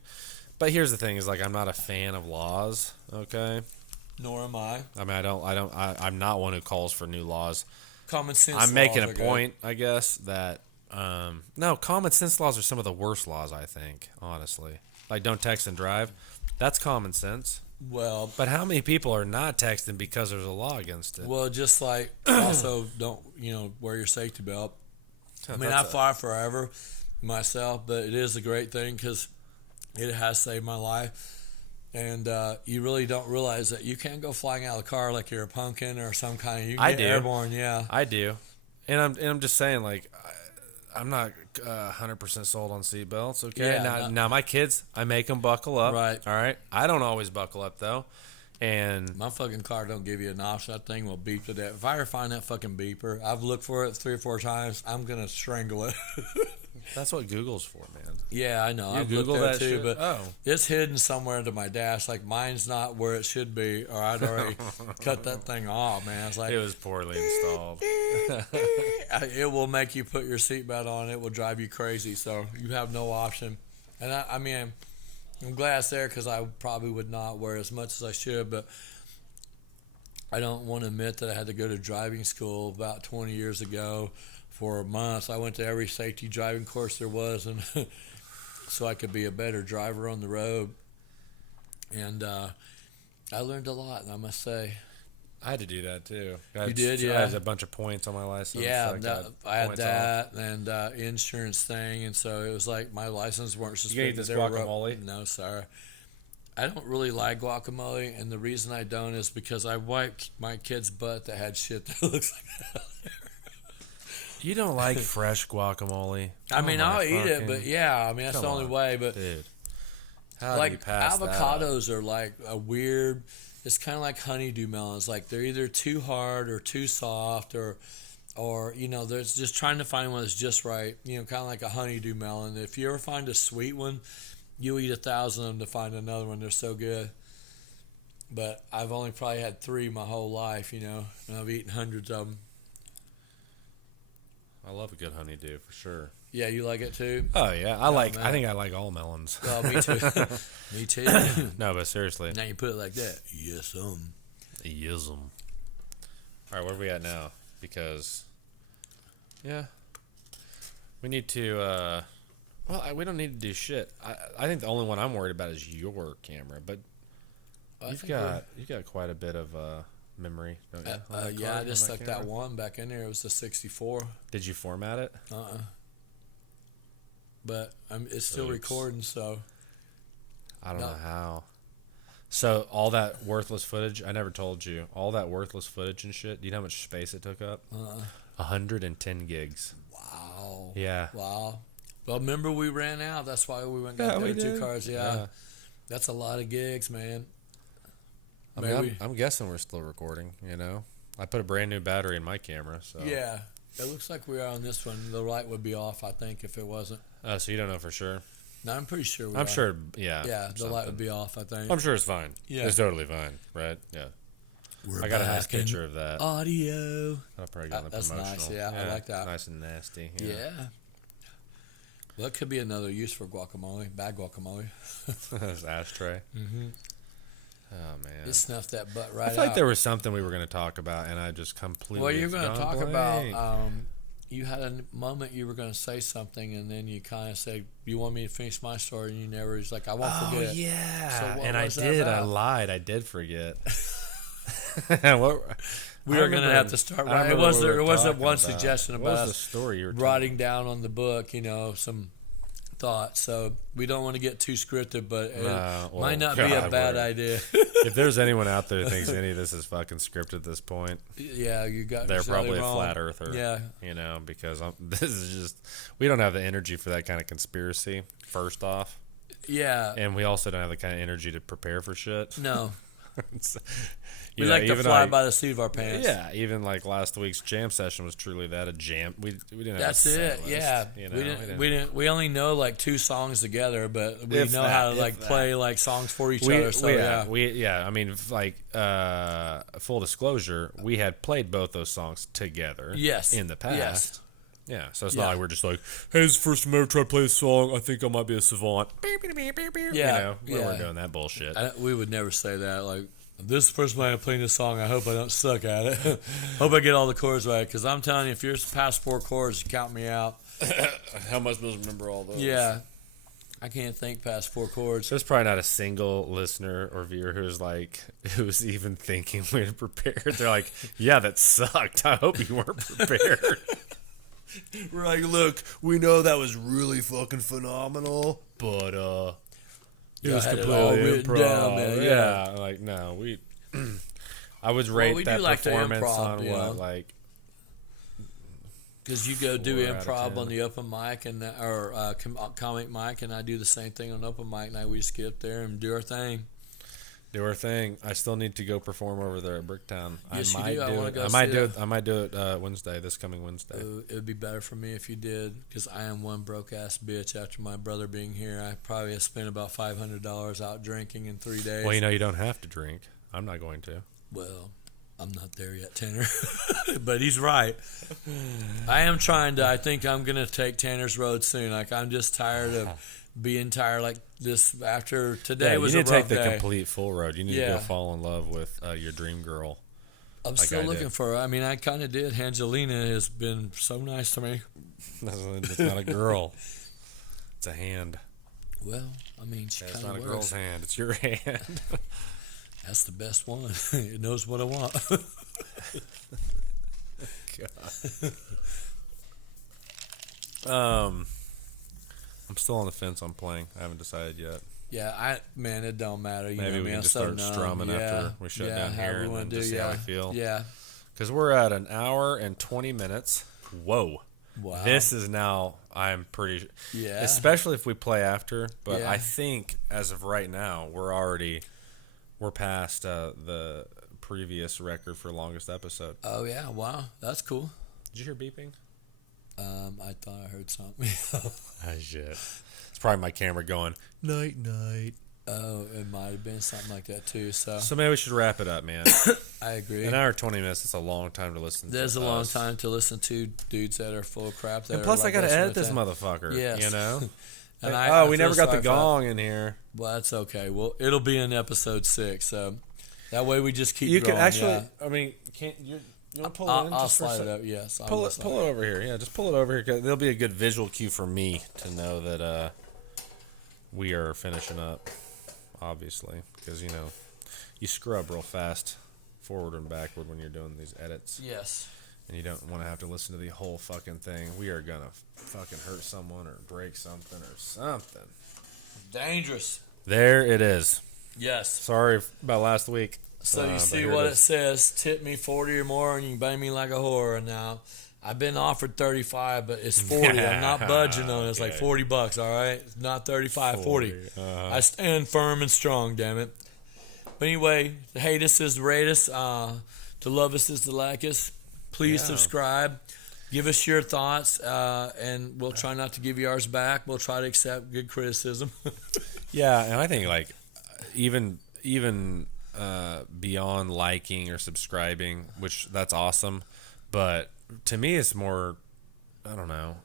but here's the thing: is like I'm not a fan of laws. Okay, Nor am I. I mean I'm not one who calls for new laws. Common sense. I'm making a laws are good. point, I guess, that no, common sense laws are some of the worst laws. I think, honestly, like don't text and drive. That's common sense. Well, But how many people are not texting because there's a law against it? well, just like also don't wear your safety belt. I mean, I fly forever myself, but it is a great thing because it has saved my life. And you really don't realize that you can't go flying out of the car like you're a pumpkin or some kind of. You can I get do. airborne, yeah. I do, and I'm just saying, like, I'm not 100% sold on seatbelts. Okay, Yeah, now my kids, I make them buckle up. Right. All right. I don't always buckle up though, and My fucking car don't give you an option. That thing will beep to death. If I ever find that fucking beeper, I've looked for it 3 or 4 times. I'm gonna strangle it. that's what Google's for, man. Yeah, I know. You I've Google looked there that too, shit? but Oh. it's hidden somewhere into my dash. Like mine's not where it should be, or I'd already cut that thing off, man. It's like It was poorly installed. it will make you put your seatbelt on. It will drive you crazy. So you have no option. And I mean, I'm glad it's there because I probably would not wear as much as I should, but I don't want to admit that I had to go to driving school about 20 years ago for months. I went to every safety driving course there was, and so I could be a better driver on the road. And I learned a lot, I must say. I had to do that too. You did, I yeah. had a bunch of points on my license. Yeah, so I had points off. that and insurance thing, and so it was like my license weren't You suspended. eat this They were guacamole? No, sir. I don't really like guacamole, and the reason I don't is because I wiped my kid's butt that had shit that looks like that. You don't like fresh guacamole? I Oh mean, my I'll eat it, fucking- but yeah, I mean that's Come the only on, way. But dude, how do you like pass that up? avocados are like a weird. It's kind of like honeydew melons. Like they're either too hard or too soft, or there's just trying to find one that's just right. Kind of like a honeydew melon. If you ever find a sweet one, you eat 1,000 of them to find another one. They're so good. But I've only probably had 3 my whole life. And I've eaten hundreds of them. I love a good honeydew for sure. Yeah, you like it too? Oh yeah, man. I think I like all melons. Oh, me too. Me too. No, but seriously, Now you put it like that. Yes, yism. All right, where are we at now? Because, yeah, we need to. We don't need to do shit. I think the only one I'm worried about is your camera, but you've got quite a bit of memory, don't you? on that Yeah, I card, just on that stuck that camera? one back in there. It was the 64. Did you format it? But it's still Oops. recording, so I don't No. know how. So all that worthless footage, I never told you. All that worthless footage and shit. Do you know how much space it took up? 110 gigs. wow. Yeah. Wow. Well, remember we ran out. That's why we went and Yeah, got we the other 2 did. cars. Yeah. Yeah. That's a lot of gigs, man. I mean, Maybe. I'm guessing we're still recording. I put a brand new battery in my camera, so Yeah. It looks like we are on this one. The light would be off, I think, if it wasn't. So you don't know for sure. No, I'm pretty sure we I'm are. sure. Yeah. Yeah, the light something. would be off, I think. I'm sure it's fine. Yeah. It's totally fine, right? Yeah. We're I got a nice back in picture of that. audio. I'll probably get on the That's nice, promotional. yeah, I like that. Nice and nasty. Yeah. Well, that could be another use for guacamole. Bad guacamole. This ashtray. Mm-hmm. Oh man. It snuffed that butt I right feel like out. there was something we were going to talk about, and I just completely. Well, you're going to gone talk blank. about. You had a moment you were going to say something, and then you kind of said, "You want me to finish my story?" And you never. He's like, "I won't Oh forget." yeah, So what and I was that did. I about? lied. I did forget. We are going to have to start. Right? It wasn't one suggestion What was about the story you were writing down on the book. Some thought. So we don't want to get too scripted, but it well, might not be a God, bad we're- idea. If there's anyone out there who thinks any of this is fucking scripted at this point, Yeah, you got. they're exactly probably wrong. a flat earther. Yeah. You know, because this is just, we don't have the energy for that kind of conspiracy, first off. Yeah. And we also don't have the kind of energy to prepare for shit. No. It's- We you know, like to even fly like- by the seat of our pants. Yeah, even like last week's jam session was truly that, a jam. We didn't have That's a set it. list, Yeah. you know, We only know like 2 songs together, but we If know that, how to if like that. play like songs for each other. So I mean, like, full disclosure, we had played both those songs together. Yes. In the past. Yes. Yeah, so it's Yeah. not like we're just like, hey, this is the first time I ever tried to play this song. I think I might be a savant. Yeah, You know, we're doing that bullshit. We would never say that. Like, this is the first time I'm playing this song. I hope I don't suck at it. Hope I get all the chords right. Because I'm telling you, if you're past 4 chords, you count me out. How am I supposed to remember all those? Yeah. I can't think past 4 chords. There's probably not a single listener or viewer who's even thinking we're prepared. They're like, yeah, that sucked. I hope you weren't prepared. We're like, look, we know that was really fucking phenomenal, but it was had it all completely written improv. down, man, yeah. Like, no, we. I would rate we that do like to performance improv, on you what, know. like, Because you go do 4 out of improv 10. on the open mic or comic mic, and I do the same thing on open mic night. We skip there and do our thing. do our thing. I still need to go perform over there at Bricktown. Yes, I you might do. I wanna it. go I might see do it. it. I might do it Wednesday, this coming Wednesday. It would be better for me if you did, because I am one broke ass bitch. After my brother being here, I probably have spent about $500 out drinking in 3 days. Well, you know, you don't have to drink. I'm not going to. Well, I'm not there yet, Tanner. But he's right. I am trying to. I think I'm gonna take Tanner's Road soon. Like, I'm just tired of being tired like this. After today was you a need to rough take the day. complete full road. You need to Yeah. go fall in love with your dream girl. I'm like still I looking did. for her. I mean, I kind of did. Angelina has been so nice to me. It's not a girl. It's a hand. Well, I mean, she It's kind not a of girl's works. hand. It's your hand. That's the best one. It knows what I want. I'm still on the fence on playing. I haven't decided yet. Yeah, man, it don't matter. You Maybe know, we man, can I'm just so start numb. strumming Yeah, after we shut down however here we and wanna then just see how we feel. Yeah. Because we're at an hour and 20 minutes. Whoa. Wow. This is now, I'm pretty, Yeah. especially if we play after. But Yeah. I think as of right now, we're past the previous record for longest episode. Oh yeah. Wow. That's cool. Did you hear beeping? I thought I heard something. Oh, shit. It's probably my camera going, night, night. Oh, it might have been something like that too. So So maybe we should wrap it up, man. I agree. An hour and 20 minutes is a long time to listen to. There's a long us. time to listen to dudes that are full of crap. That And are plus, like I got to listening edit this that. motherfucker. Yes. You know? And Oh, I we feel never got the sorry for that. gong in here. Well, that's okay. Well, it'll be in episode 6. So that way we just keep. You can growing, actually, yeah. I mean, can't you? You want to pull it in I'll just for a slide it sec? up. Yes, I Pull will it, slide pull it over here. Yeah, just pull it over here. 'Cause there'll be a good visual cue for me to know that we are finishing up. Obviously, because you scrub real fast, forward and backward when you're doing these edits, Yes. and you don't want to have to listen to the whole fucking thing. We are gonna fucking hurt someone or break something or something. Dangerous. There it is. Yes. Sorry about last week. So you but see here what is. it says: tip me 40 or more, and you can bang me like a whore. And now I've been offered 35, but it's 40. I'm not budging on it. It's like Okay. $40. All right, it's not 35, 40. I stand firm and strong. Damn it. But anyway, to hate us is to rate us. To love us is to like us. Please Yeah. subscribe. Give us your thoughts, and we'll try not to give you ours back. We'll try to accept good criticism. Yeah, and I think like even beyond liking or subscribing, which that's awesome, but to me it's more, I don't know,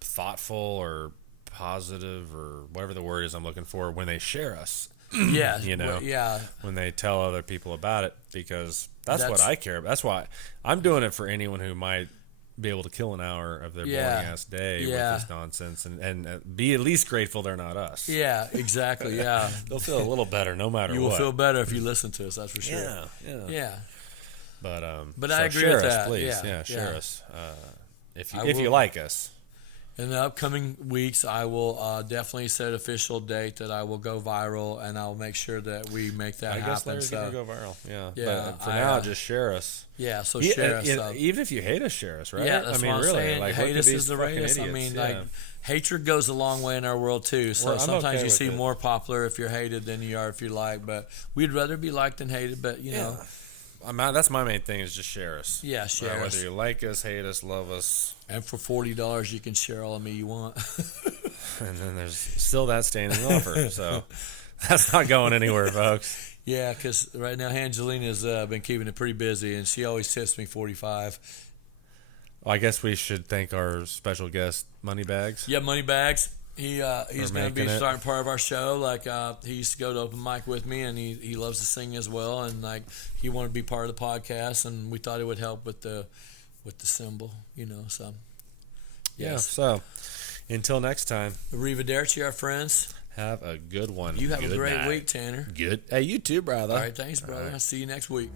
thoughtful or positive or whatever the word is I'm looking for when they share us, Yeah, You know. yeah, when they tell other people about it, because that's what That's- I care about. That's why I'm doing it, for anyone who might be able to kill an hour of their Yeah. boring ass day Yeah. with this nonsense and be at least grateful they're not us. yeah, exactly. Yeah, They'll feel a little better no matter you what. will feel better if you listen to us. That's for sure. Yeah, yeah. Yeah. But But so I agree share with us, that. please. Yeah, share yeah. us if I you will- like us. In the upcoming weeks, I will definitely set an official date that I will go viral, and I'll make sure that we make that I happen. guess Larry's So, gonna go viral. Yeah. Yeah, But for I, now, just share us. yeah, so Yeah, share us. even if you hate us, share us, right? Yeah, that's I mean, what I'm really, saying. like, Hate look us at is these the fucking rate us. I idiots. mean, Yeah. like, hatred goes a long way in our world too. So Well, I'm sometimes okay you with see it. more popular if you're hated than you are if you like. But we'd rather be liked than hated. But you know, That's my main thing is just share us. yeah, share Whether us. you like us, hate us, love us, And for $40, you can share all of me you want. and then there's still that standing offer. So that's not going anywhere, folks. Yeah, because right now Angelina's been keeping it pretty busy, and she always tips me 45. Well, I guess we should thank our special guest, Moneybags. Yeah, Moneybags. He's going to be making it. starting part of our show. Like he used to go to open mic with me, and he loves to sing as well. And like he wanted to be part of the podcast, and we thought it would help with the symbol, you know. So Yeah. yes, So until next time, arrivederci, our friends. have a good one. You have a Good great night. week, Tanner. Good. Hey, you too, brother. All right, thanks, brother. I'll see you next week.